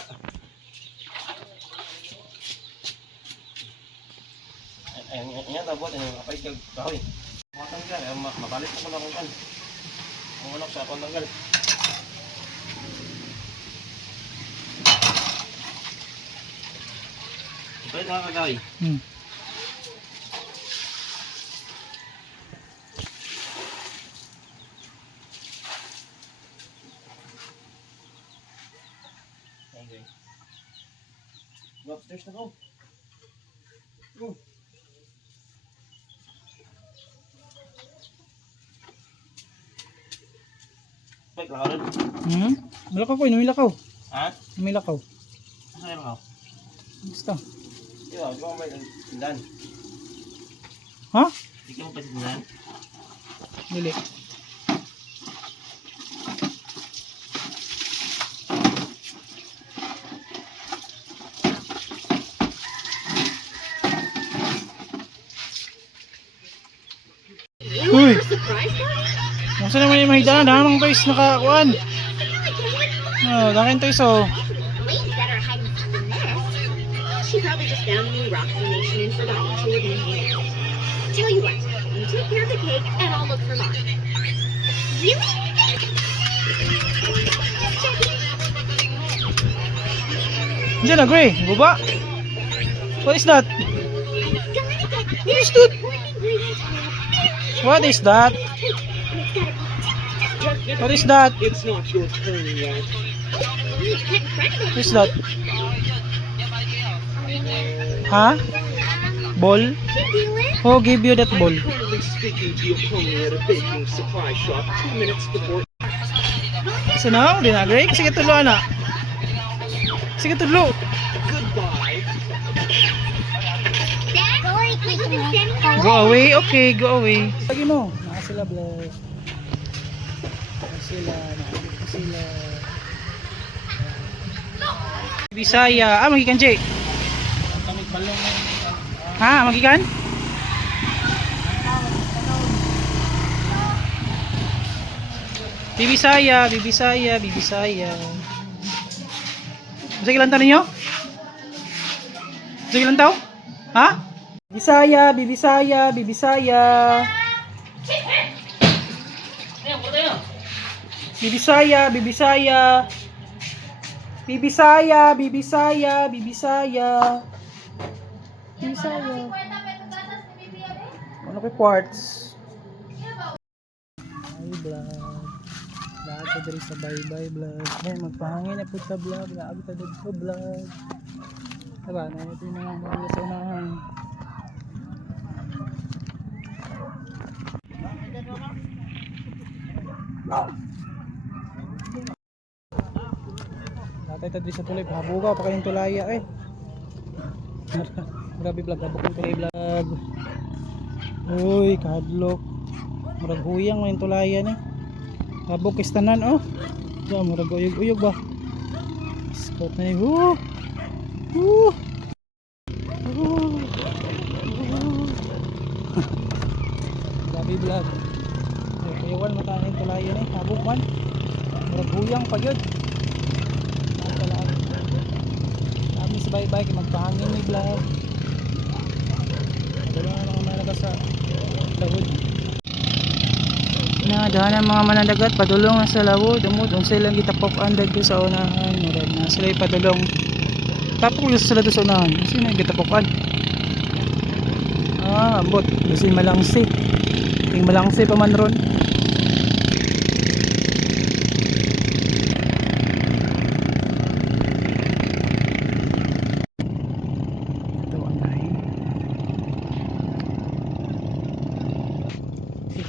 Ayan tapos yung kapay kag kahoy. Matanggal mapalit ko na kung kan. Ang anak sa akong tanggal. Ito yung kagawi. Okay. Go upstairs na ko. Go. Baik, lakaran. Milakaw ko, inumilakaw. Ha? Inumilakaw. Saan ka? Basta. Di ba mo ba yung tindahan? Ha? Di mo pa sa tindahan? Dili. Uy! Masa naman yung mahigdaan? Dahil mga toys nakakuan. Oh, dakin toys oh. Way better hiding from the nest. She probably just found a new rock formation and forgot to live in here. Tell you what, you take care of the cake and I'll look for mine. Really? Diyan na, Gray. Buba. What is that? What is that? What is that? What is that? It's not your turn yet. What is that? Ha? Ball? Who gave you that ball? Currently speaking to your pony at a baking supply shop 2 minutes before. Isa na? Hindi na, Gray. Sige, tulo na. Sige, tulo. Goodbye. Dad, go eat with me. Go away, okay, go away. Lagi mo, naka sila vlog. Naka sila. Bisaya, magikan Jay. Ha, magikan? Bibisaya. Bisa ilang taon ninyo? Bisa ilang taon? Ha? Bibisaya. Ano kay quartz? Ay vlog. Lahat ko diri sa bye vlog. Ay magpahangin na pud ta vlog. Laag ta dito vlog. Diba, na ito yung mga magula sa unahan. Natay ta diri sa tulay. Habugaw pa kayong tulaya eh. Grabe vlog, habog yung tulay vlog. Uy, kahadlok. Murag huyang man yung tulayan eh. Habog kistanan oh. Diyan, murag uyog-uyog ba? Scout na yun. Grabe vlog. Kayawan mata yung tulayan eh. Habog man. Murag huyang pa yun. Kami sa bye-bye kaya magpahangin ni vlog. Dalawa na lang malaga sa lawod. Nadahan ang mga manadagat padulong na sa lawod. Umod unsay lang gitapok andag ko sa unahan. Murag na sila padulong. Tapok yung sila doon sa unahan. Sino yung gitapokan? Ambot. Kasi malangsi. Yung malangsi pa man ron.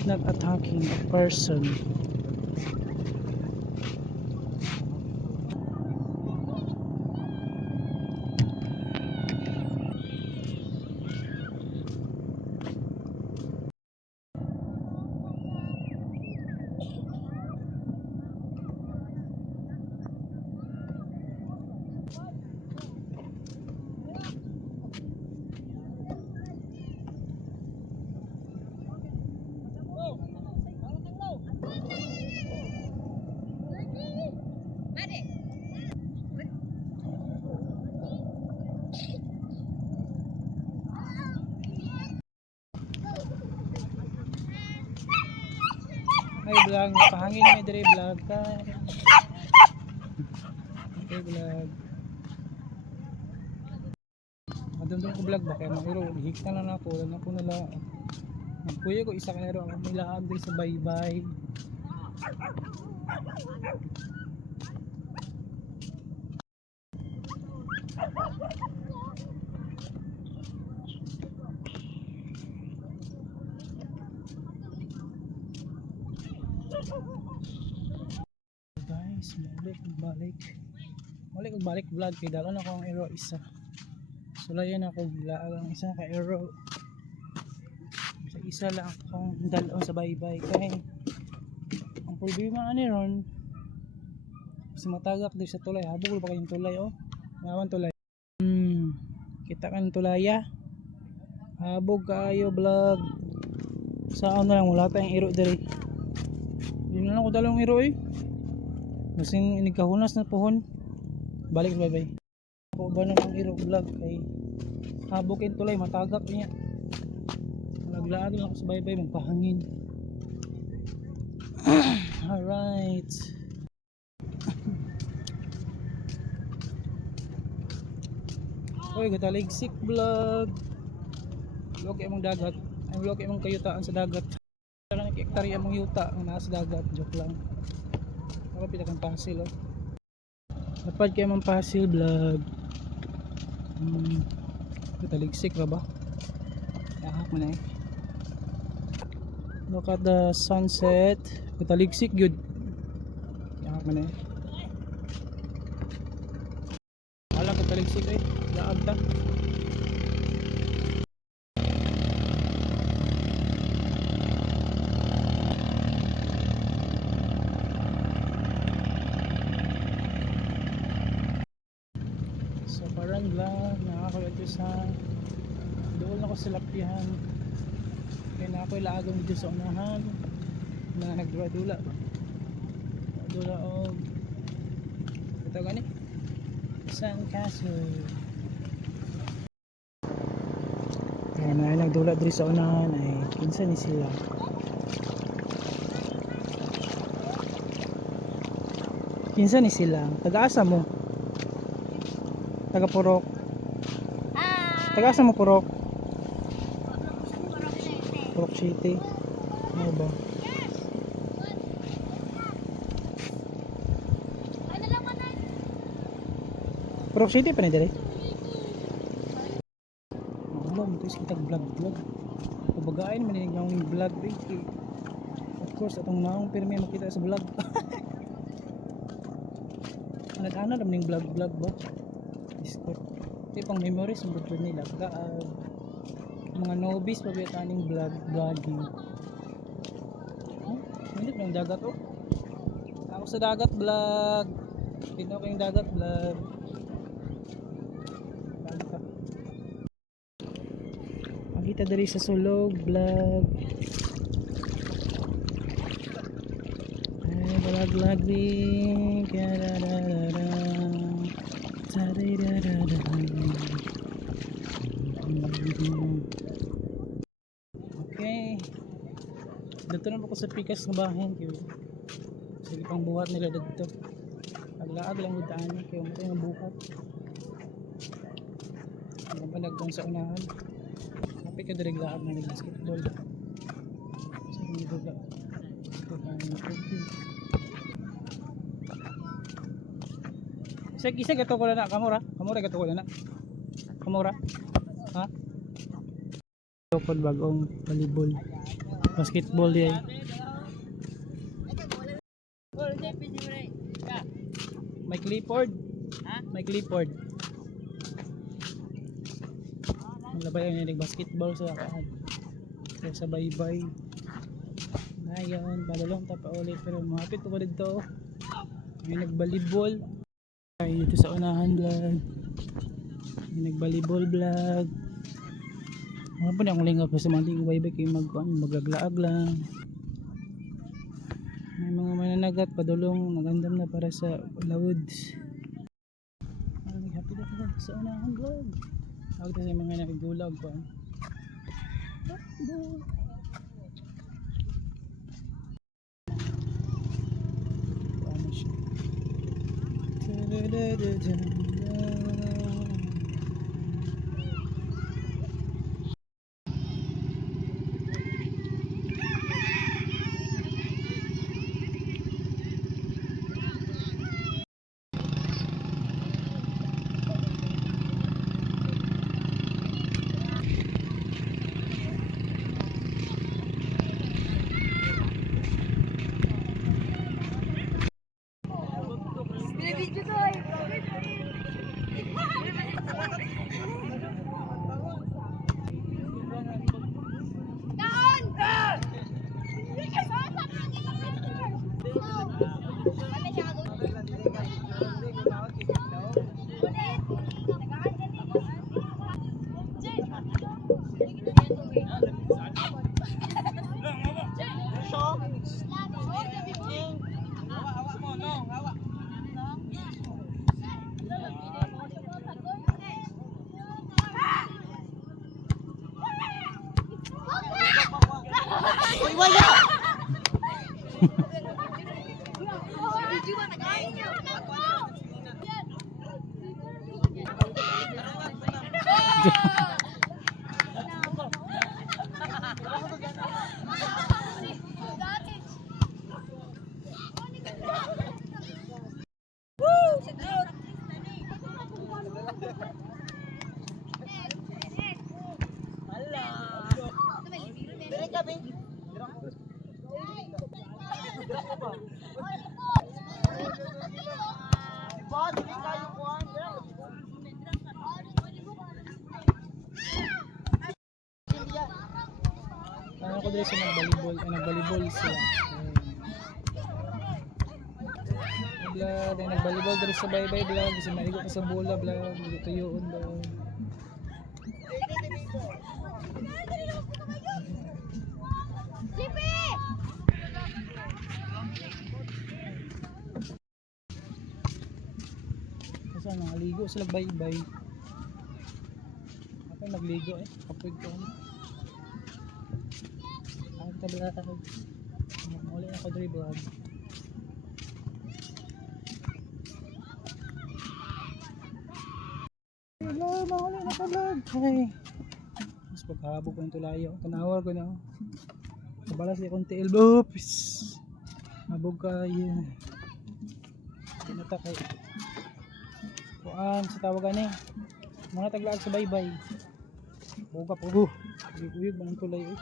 Not attacking a person. Ay vlog, pahangin may dire vlog ka. Okay vlog. Madundong ko vlog ba kaya mahiro, higta na nako, wala na ko nala. Magkuya ko isa ka nero ang may laag dire sa bye-bye. Guys, balik vlog kay dalon ako ang arrow isa. Sulayan ako vlog ang isa ka arrow. Isa lang akong dalon sa bye-bye kay ang problema ani ron kasi matagak din sa tulay. Habog pa kayong tulay oh. Nawan tulay. Kita kan tulaya. Habog kaayo vlog. Saan na lang wala tayong iro diri. Yun na lang ko dalawang iro eh. Masing inigkahunas na pohon. Balik bye-bye. Ako ba namang iro vlog kay habog kayong tulay matagak niya. Naglaag lang ako sa bye-bye magpahangin. Alright. Oy, gataligsik vlog. Vlog imong dagat. Ay vlog imong kayutaan sa dagat. Lang hektarya imong yuta ang nasa dagat, joke lang. Ako pitakang pasil oh. Dapat kay imong pasil vlog. Gataligsik ra ba? Yahak mo na eh. Look at the sunset. Gataligsik good. Yahak mo na eh. Wala gataligsik eh. Laag ta. sa doon ako sa lapihan. Kaya na ako ilaagong dito sa unahan na nagdula-dula dula o ito gani Sandcastle. Kaya na nagdula dito sa unahan ay kinsa ni sila. Kinsa ni sila? Taga-asa mo? Taga-Purok? Taga-asa mo Purok? Purok City. Ano ba? Purok City pa ni dali? Alam, ito is kitag vlog. Pabagain, maninig na akong vlog. Of course, atong naong pirmi makita sa vlog. Nag-ano naman yung vlog ba? Discord. Ito pang memories ng budget nila. Mga novice pa bita ng vlogging. Hindi pa yung dagat oh. Ako sa dagat vlog. Pino ko yung dagat vlog. Makita dari sa sulog vlog. Vlog din. Okay. Dito na ako sa pikas ng bahin. Sige pang buhat nila dito. Aglaag lang udaan kayo mo tayo buhat. Ano ba nagdang sa unahan? Kapit ka direk laag na nag-basketball. Sige nito ba? Isa gato ko na kamura gato ko na kamura ha lokod bagong volleyball basketball di Mike Clifford ang labay ang nilig basketball sa baybay ngayon padalong tapa ulit pero mahapit ko pa dito may nagbalibol ay dito sa unahan vlog may nagbalibol vlog mga po na akong lingap sa mga tingin baybay kayo maglaglaag lang may mga mananagat padulong magandam na para sa lawoods happy na po sa unahan vlog ako sa mga naggulag pa paano siya Ano ko dito sa nagbalibol sila. Vlog, nagbalibol dito sa baybay vlog, kasi maigo ka sa bola vlog, dito yun vlog. Maligo sila bye-bye. Ako nagligo eh. Kapag ko. Ang tabla ako. Muli ako diri vlog. Hello, muli na ka vlog. Hey. Mas paghabog ko ng tulayo. Tanawar ko na. Kabalas akong tiil. Oops. Habog kayo. Pinata kay. Kuan sa tawagan eh. Mga taglaag sa bye-bye. Buka po. Uyog ba ng tulay eh.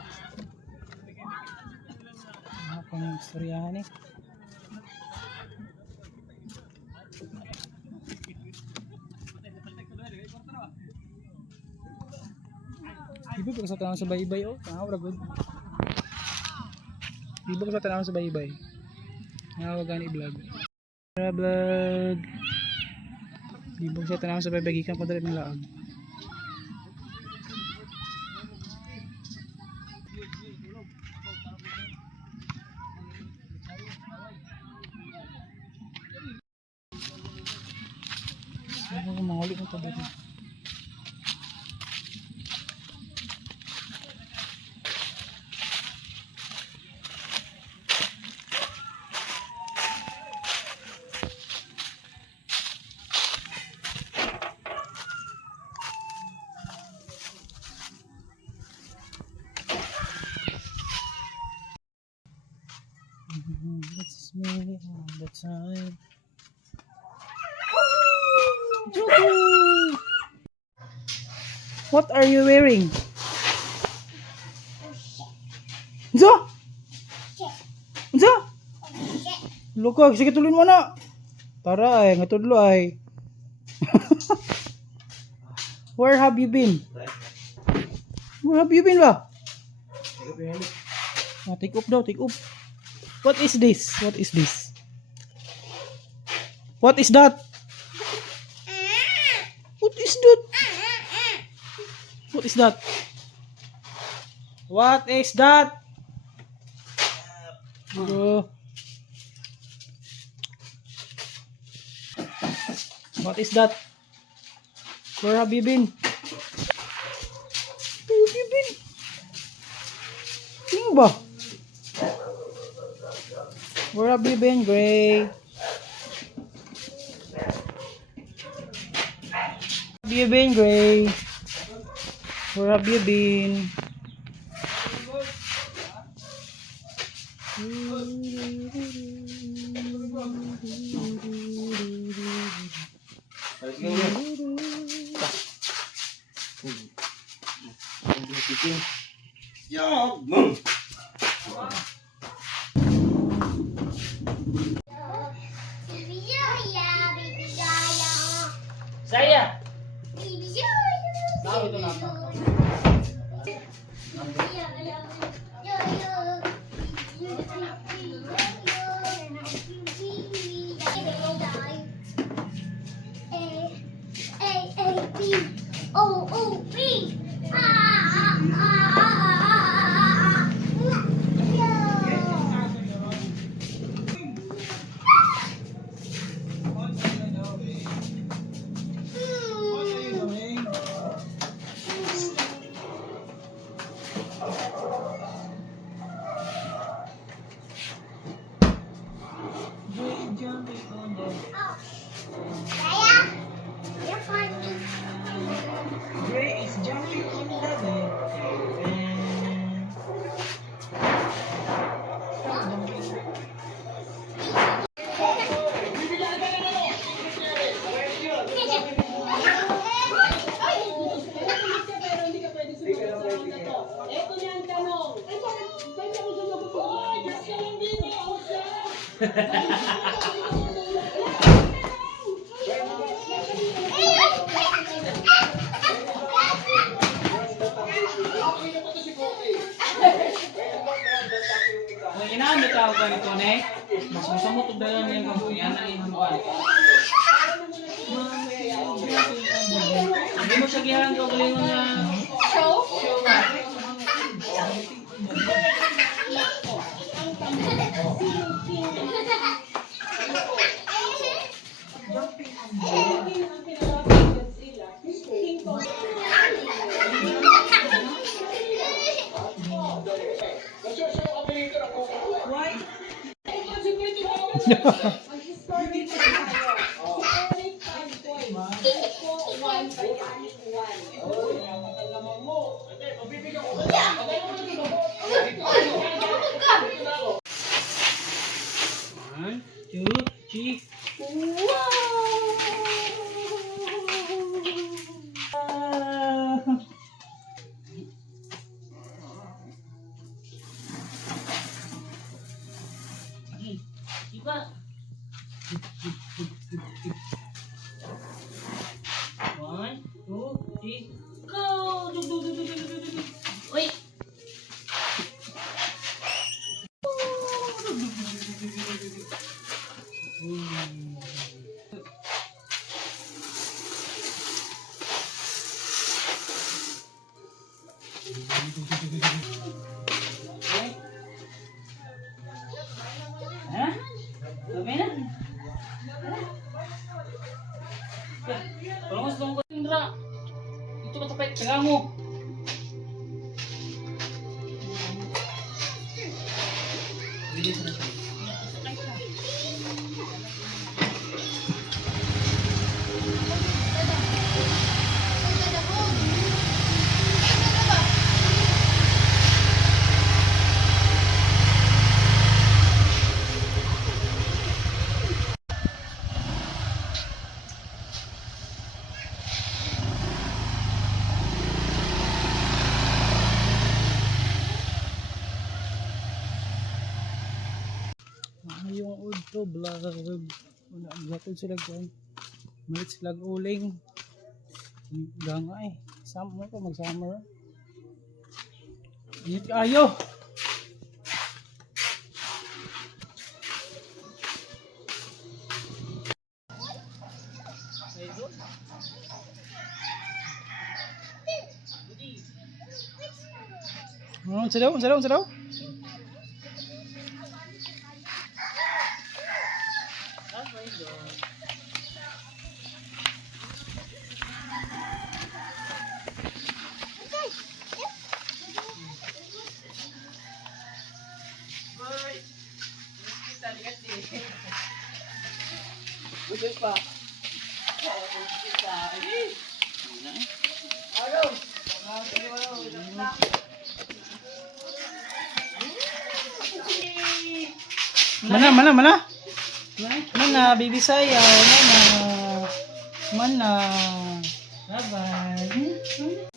Mga pang istoryahan eh. Ibo ko sa tanawang sa bye-bye oh. Tanaw ra gud. Ibo ko sa tanawang sa bye-bye. Nawagan i-vlog. Vlog. Ibo ko sa tanawang sa bye-bye gikan ko dali ng laag. Ano mga ulit ng tabi rin. It's me all the time. What are you wearing? Zo? Zo? Lukag, sige tulun mo na. Tara ay, nga tudlo ay. Where have you been? Where have you been ba? Take off daw, take off. What is this? What is this? What is that? What is that? What is that? What is that? What is that? Where have you been? Where have you been? Sino ba? Where have you been, Gray? Where have you been, Gray? Where have you been? Saya. Tahu itu nama. Gray is jumping on the bed. Kung inaan na tao ka nito, ne? Mas masamot ang dalan niya kung yan ang inunuan. Hindi mo siya gihan ka galingon na show ba? Jumping on the One, two, three. Wow! Iba. One, two, three, go! Wait. Ha? Dami na? Parang gusto ko Indra. Ito matapay. Taga mo. Bilis na siya. Yung old to vlog wala gatod sila dyan malit sila uling gangay summer ko mag summer init kayo Sadaw Bukan pa. Mana? Mana, baby sayaw, mana. Bye-bye.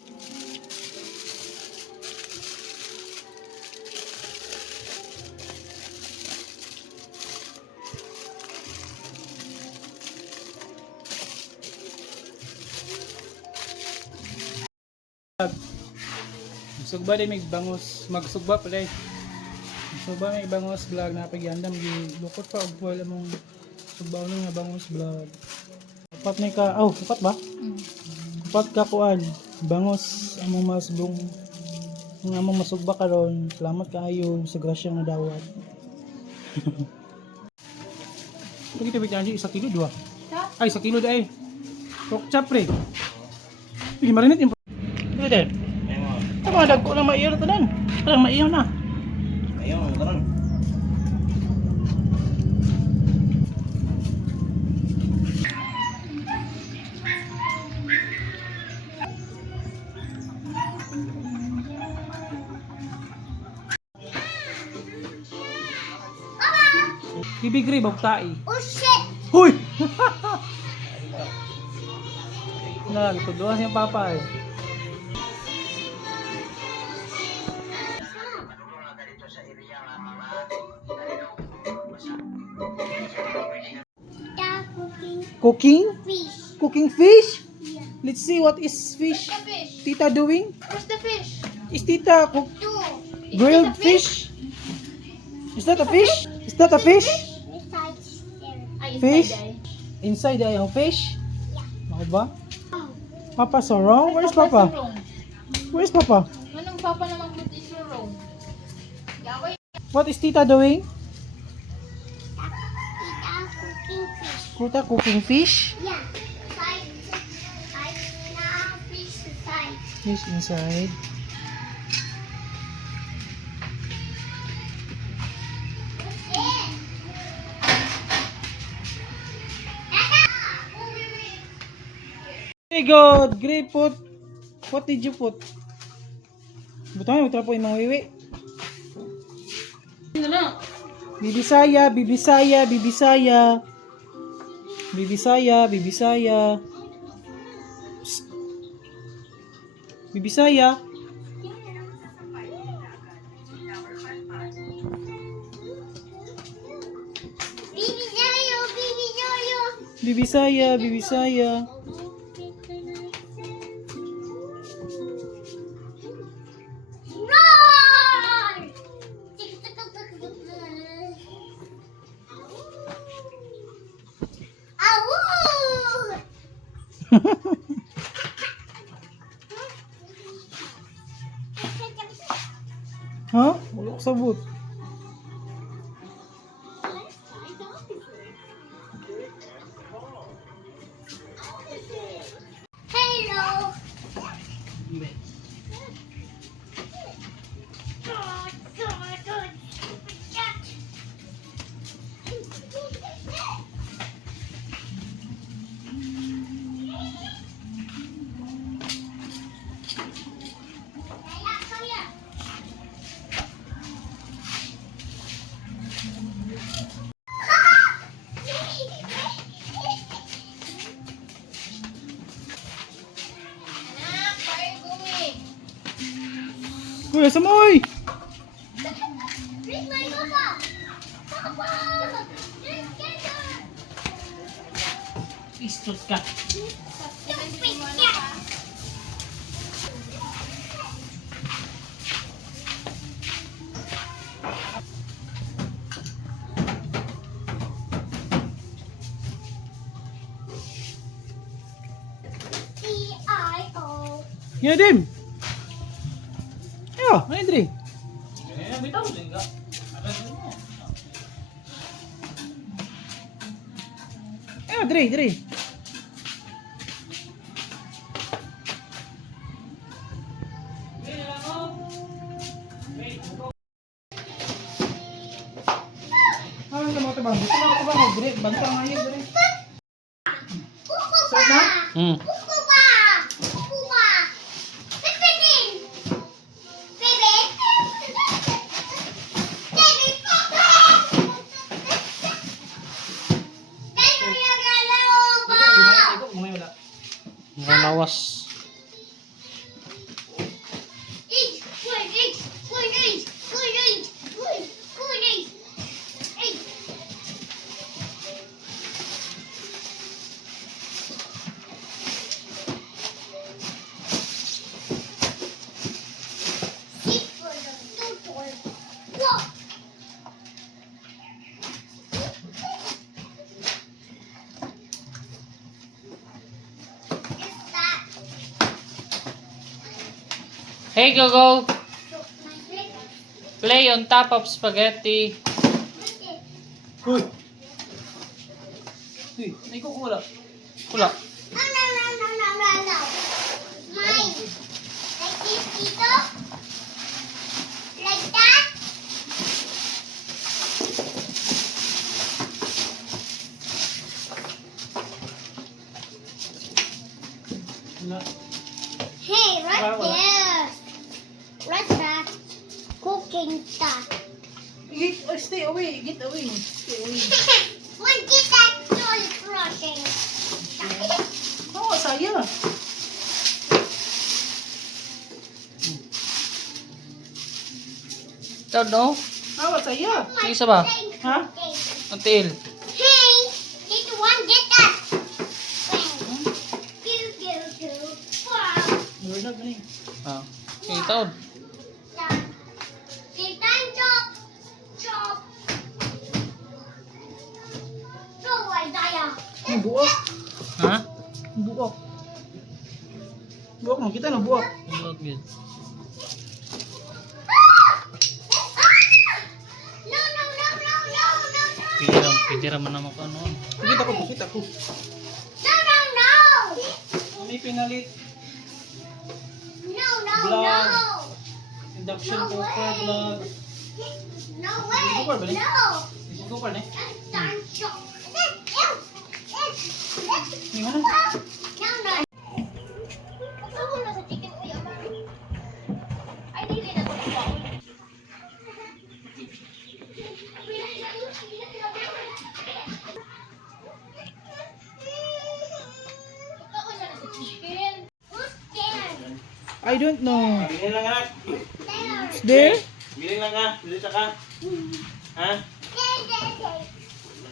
Magsugba din may bangus, magsugba pala eh. Magsugba may bangus vlog na pagyandam lukot pa og wala mong sugbaw nga bangus vlog. Upat ni ka, upat ba? Upat ka kuan, bangus among masbong nga among masugba karon. Salamat kaayo sa grasya nga dawat. Ito kita bitan di 1 kilo 2. Ay 1 kilo dai. Pork chop pre. Pili marinate yung dito din. Ito mga dagko na maiyaw na tanan. Parang maiyaw na. Ayun, karon. Bibigri bogtai. Oh shit! Huy! Nagtudluan siyang papa eh. Yeah, cooking Cooking? fish. Cooking fish? Yeah. Let's see what is fish The fish. Tita doing? Where's the fish? Is Tita Two. grilled fish? Is that a fish? Is that a fish? Besides there. Ay, Fish? inside ay. Inside ay ang fish? Yeah. Ako ba? Papa Sorong? Where's Papa? Surong. Where's Papa? Anong papa naman good is surong? Yaway. What is Tita doing? Tita cooking fish. Tita cooking fish? Yeah. Side now fish side. Fish inside. Very good. Great put. What did you put? Butang mo trapo imong wiwi. Bibisaya, bibisaya, bibisaya. Bibisaya, bibisaya. Psst. Bibisaya. Bibi Joyo, Bibi Joyo. Bibisaya, bibisaya. Roar! Awoo! Ha? Wala ko sabot. Hello. Anak, fire gumi. Kuya, samoy! Where's my mama? Papa! Let's get her! Istot ka. Stupid cat! C-I-O. Yan, Dim. Ayo, ano diri? Ayo, diri, diri. Ah, ano mo ito bang? Gusto mo ito bang? Diri, bantang ngayon, diri. Kuku Sarap na? pa! Kuku pa! Kuku pa! Pipitin! Baby! Baby! Dahil mo yung galaw pa! Nalawas. Eight! Good, eight! Good, eight! Good, eight! Good, good, eight! Eight! Sit for the tutor. Walk! Is that Hey Google, my leg? play on top of spaghetti. Look it. Uy. Uy, may kukula. Kula. No, no, no, no, no, no, no. Mine. Like this, Tito. Like that. Wala. Hey, right Wala. there. Right there. Cooking stuff. Stay away, get away. Stay away. What did that toy brushing? Oh, saya. Don't know. Ah, saya. Sige isa ba? Ha? Until. Hey, did you want get that? Pew, pew, pew. Wow. Murag ni. Ah. Sige taon. Done. Did time chop. Chop. Go away, Daya. Ang buok. Ha? Ang buok. Buok mo kita na buok. Buwag yun. No, no, no, no, no, no, no. Pidira man naman ko ano. Kita ko, kita ko. No, no, no. May pinalit. No, no, Vlog. no. Induction No cooker way. vlog. No way. Cooker ba ni? No. Ito cooker ni. That's time chop. Ni mana? No, no. I don't know. Bilhin lang anak. Is there? Bilhin lang ka. Bilhin ka. Ha?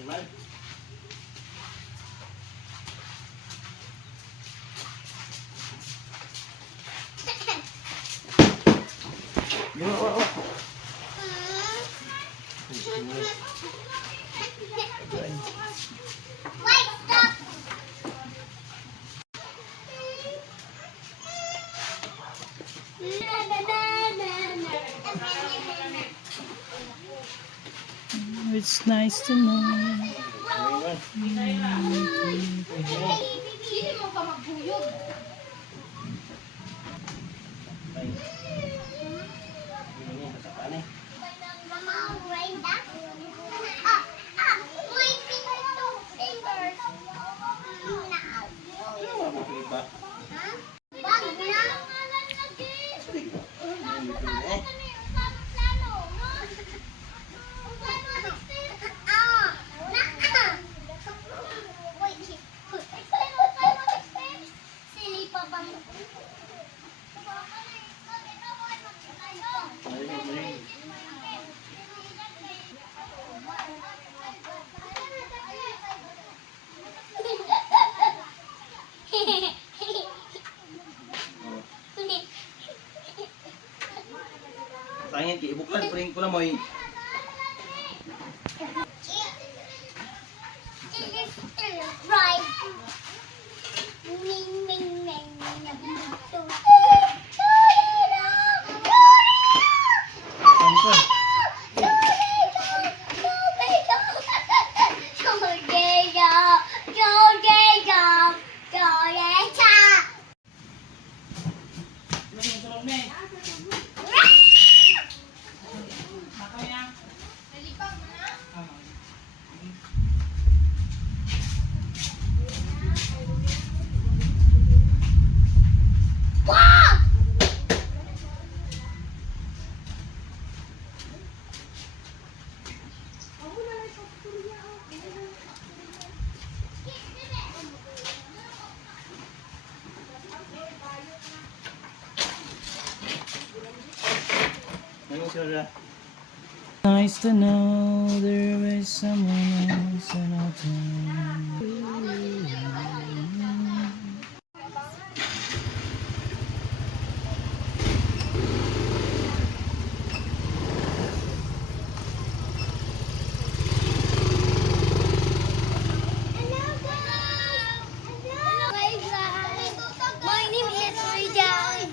Man. Wait, stop. It's nice to know. Hindi mo ka magbuyog. Tangin ki ibukan pring ko na mo. Right. Ayun sila. Nice to know there is someone else in our time. My name is Rijan.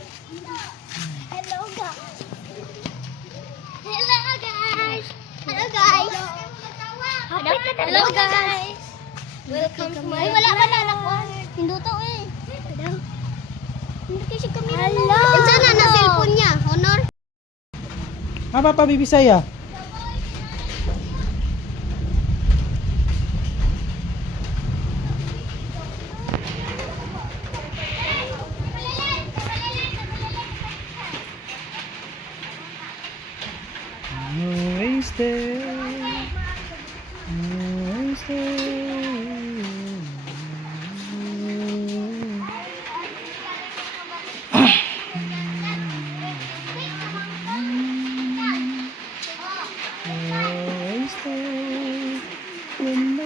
Hello guys. Hello guys. Hello guys. Hello guys. Welcome to my. Ay, wala anak ko. Hinduto eh. Hindi kasi kami. Hello. Sana na cellphone niya. Honor. Apa pa Bibisaya? Always there. Always there. Always there. When the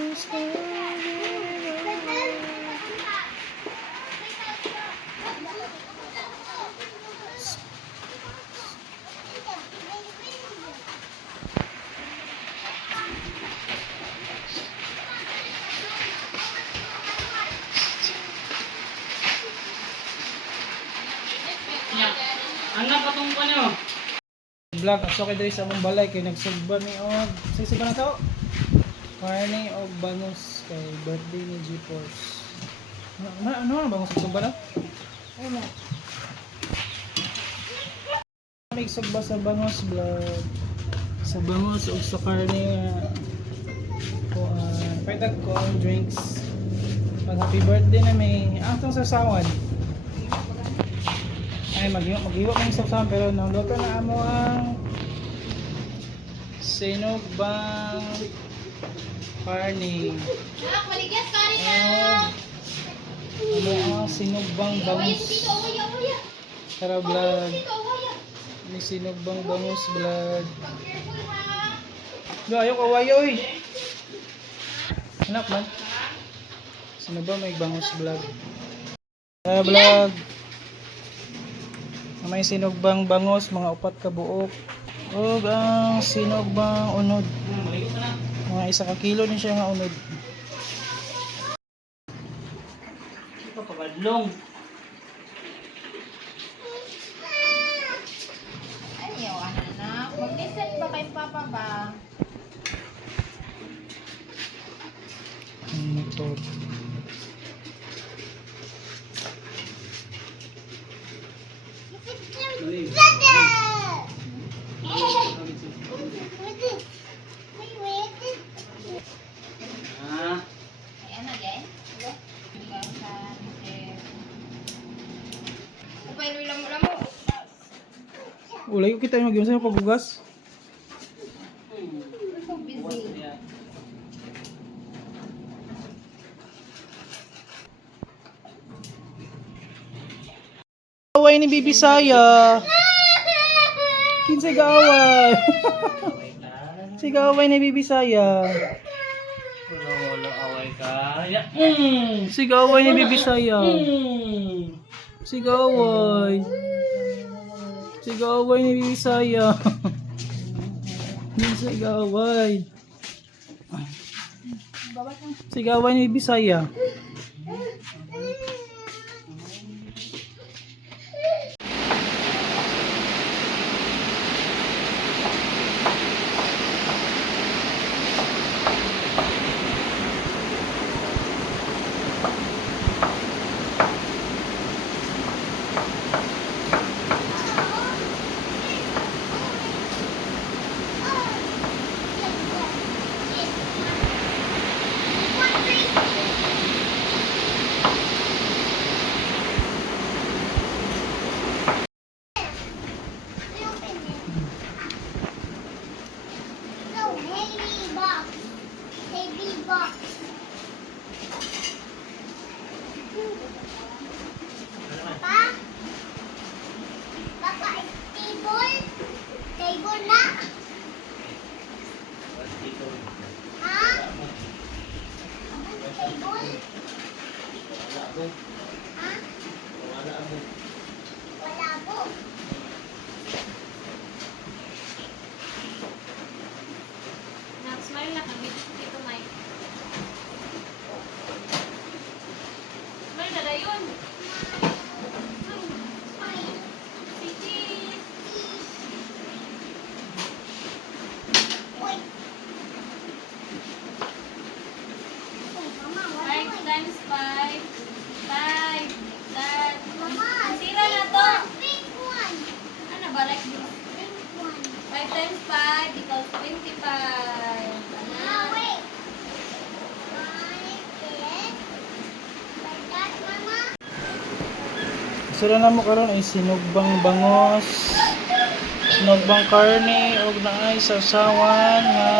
Anak katong pa niyo. vlog at okay diri sa among balay kay nagsugba ni og sa isa na to. Carne og bangus kay birthday ni G-Force. Ano bangus sa sugba na? Ano? May sugba sa bangus vlog. Sa bangus og sa carne ko pwede ko ang drinks. Pag happy birthday na may atong sasawan. Ay maghiwa kami sa usapan pero naluto na amo ang sinugbang carne. Nak, maligyan ka rin Ano ang sinugbang bangus. Uya. Tara vlog. May sinugbang bangus vlog. Do ayo kawayo oy. Anak man. Sino ba may bangus vlog? Tara vlog. May sinugbang bangus, mga 4 ka buok. Ug ang sinugbang unod. Mga 1 kilo din siya nga unod. Ito pabadlong. Ayaw, anak. Mag-listen ba kay Papa ba? Ito. Ah, Ayan na, Jen. Upay rin lamo-lamo. Ulay ko kita yung mag-iwan sa pagbugas. So busy. Away ni Bibi Saya. Kinsay gaaway. Sigaaway ni Bibi Saya. wala away ka. Ya. Sigaaway ni Bibi Saya. Sigaaway. Sigaaway ni Bibi Saya. Sigaaway. Sigaaway ni Bibi Saya. No, heavy box. Heavy box. Papa? Papa, table? Table na? Ha? Table? Ha? Wala po. Smile na kami. Dito, Mike. Smile na na yun. Sige. Uy. Uy, Mama, wala 5 ko. times 5. 5. That. Mama, Sira na to. pink one. Ano ba? Like this? Pink one. 5 times 5 equals 25. Mama, wait. Mine is like that, Mama. Sila na mo karon ay sinugbang bangos, sinugbang karne ug naay sasawan nga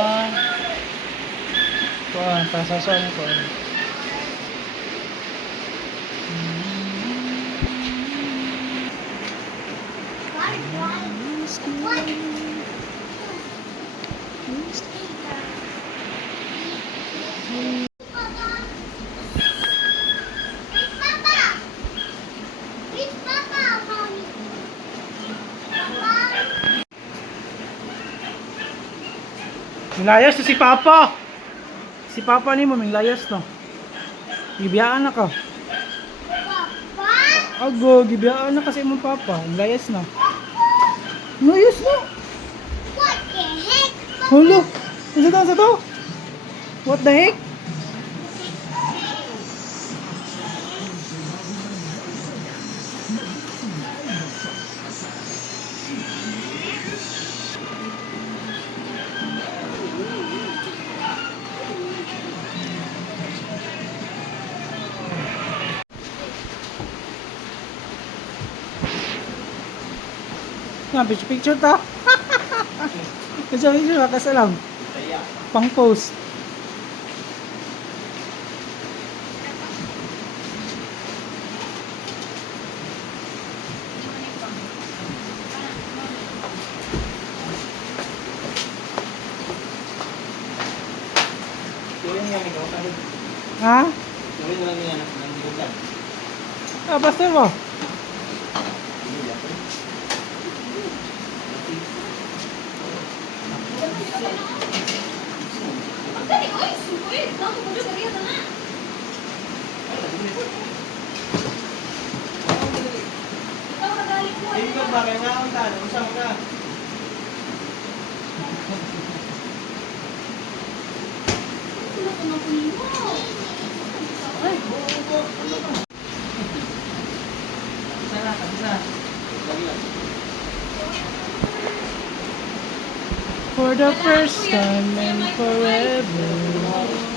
kuan pasasawan ko. Milayas na si Papa. Si Papa ni mo milayas no. Gibiyaan na ka. Ago, gibiyaan na kasi imong Papa. Milayas na. Milayas na. What the heck? Hulo. Ano sa to? What the heck? Yan, picture ta. Picture, kasalam. Pang post. nga ikaw, sabi. Ha? Sabi mo lang yan, nang dinugan. Ah, basta mo. Ang dali, oy, sulit. Dako mo dyan, kariya na. Ikaw nagalit mo. Hindi ka ba, kaya nga akong tahan, usang ka. Sino ko na kunin mo? Ay, buo. Sana, kabisa. For the first time and forever.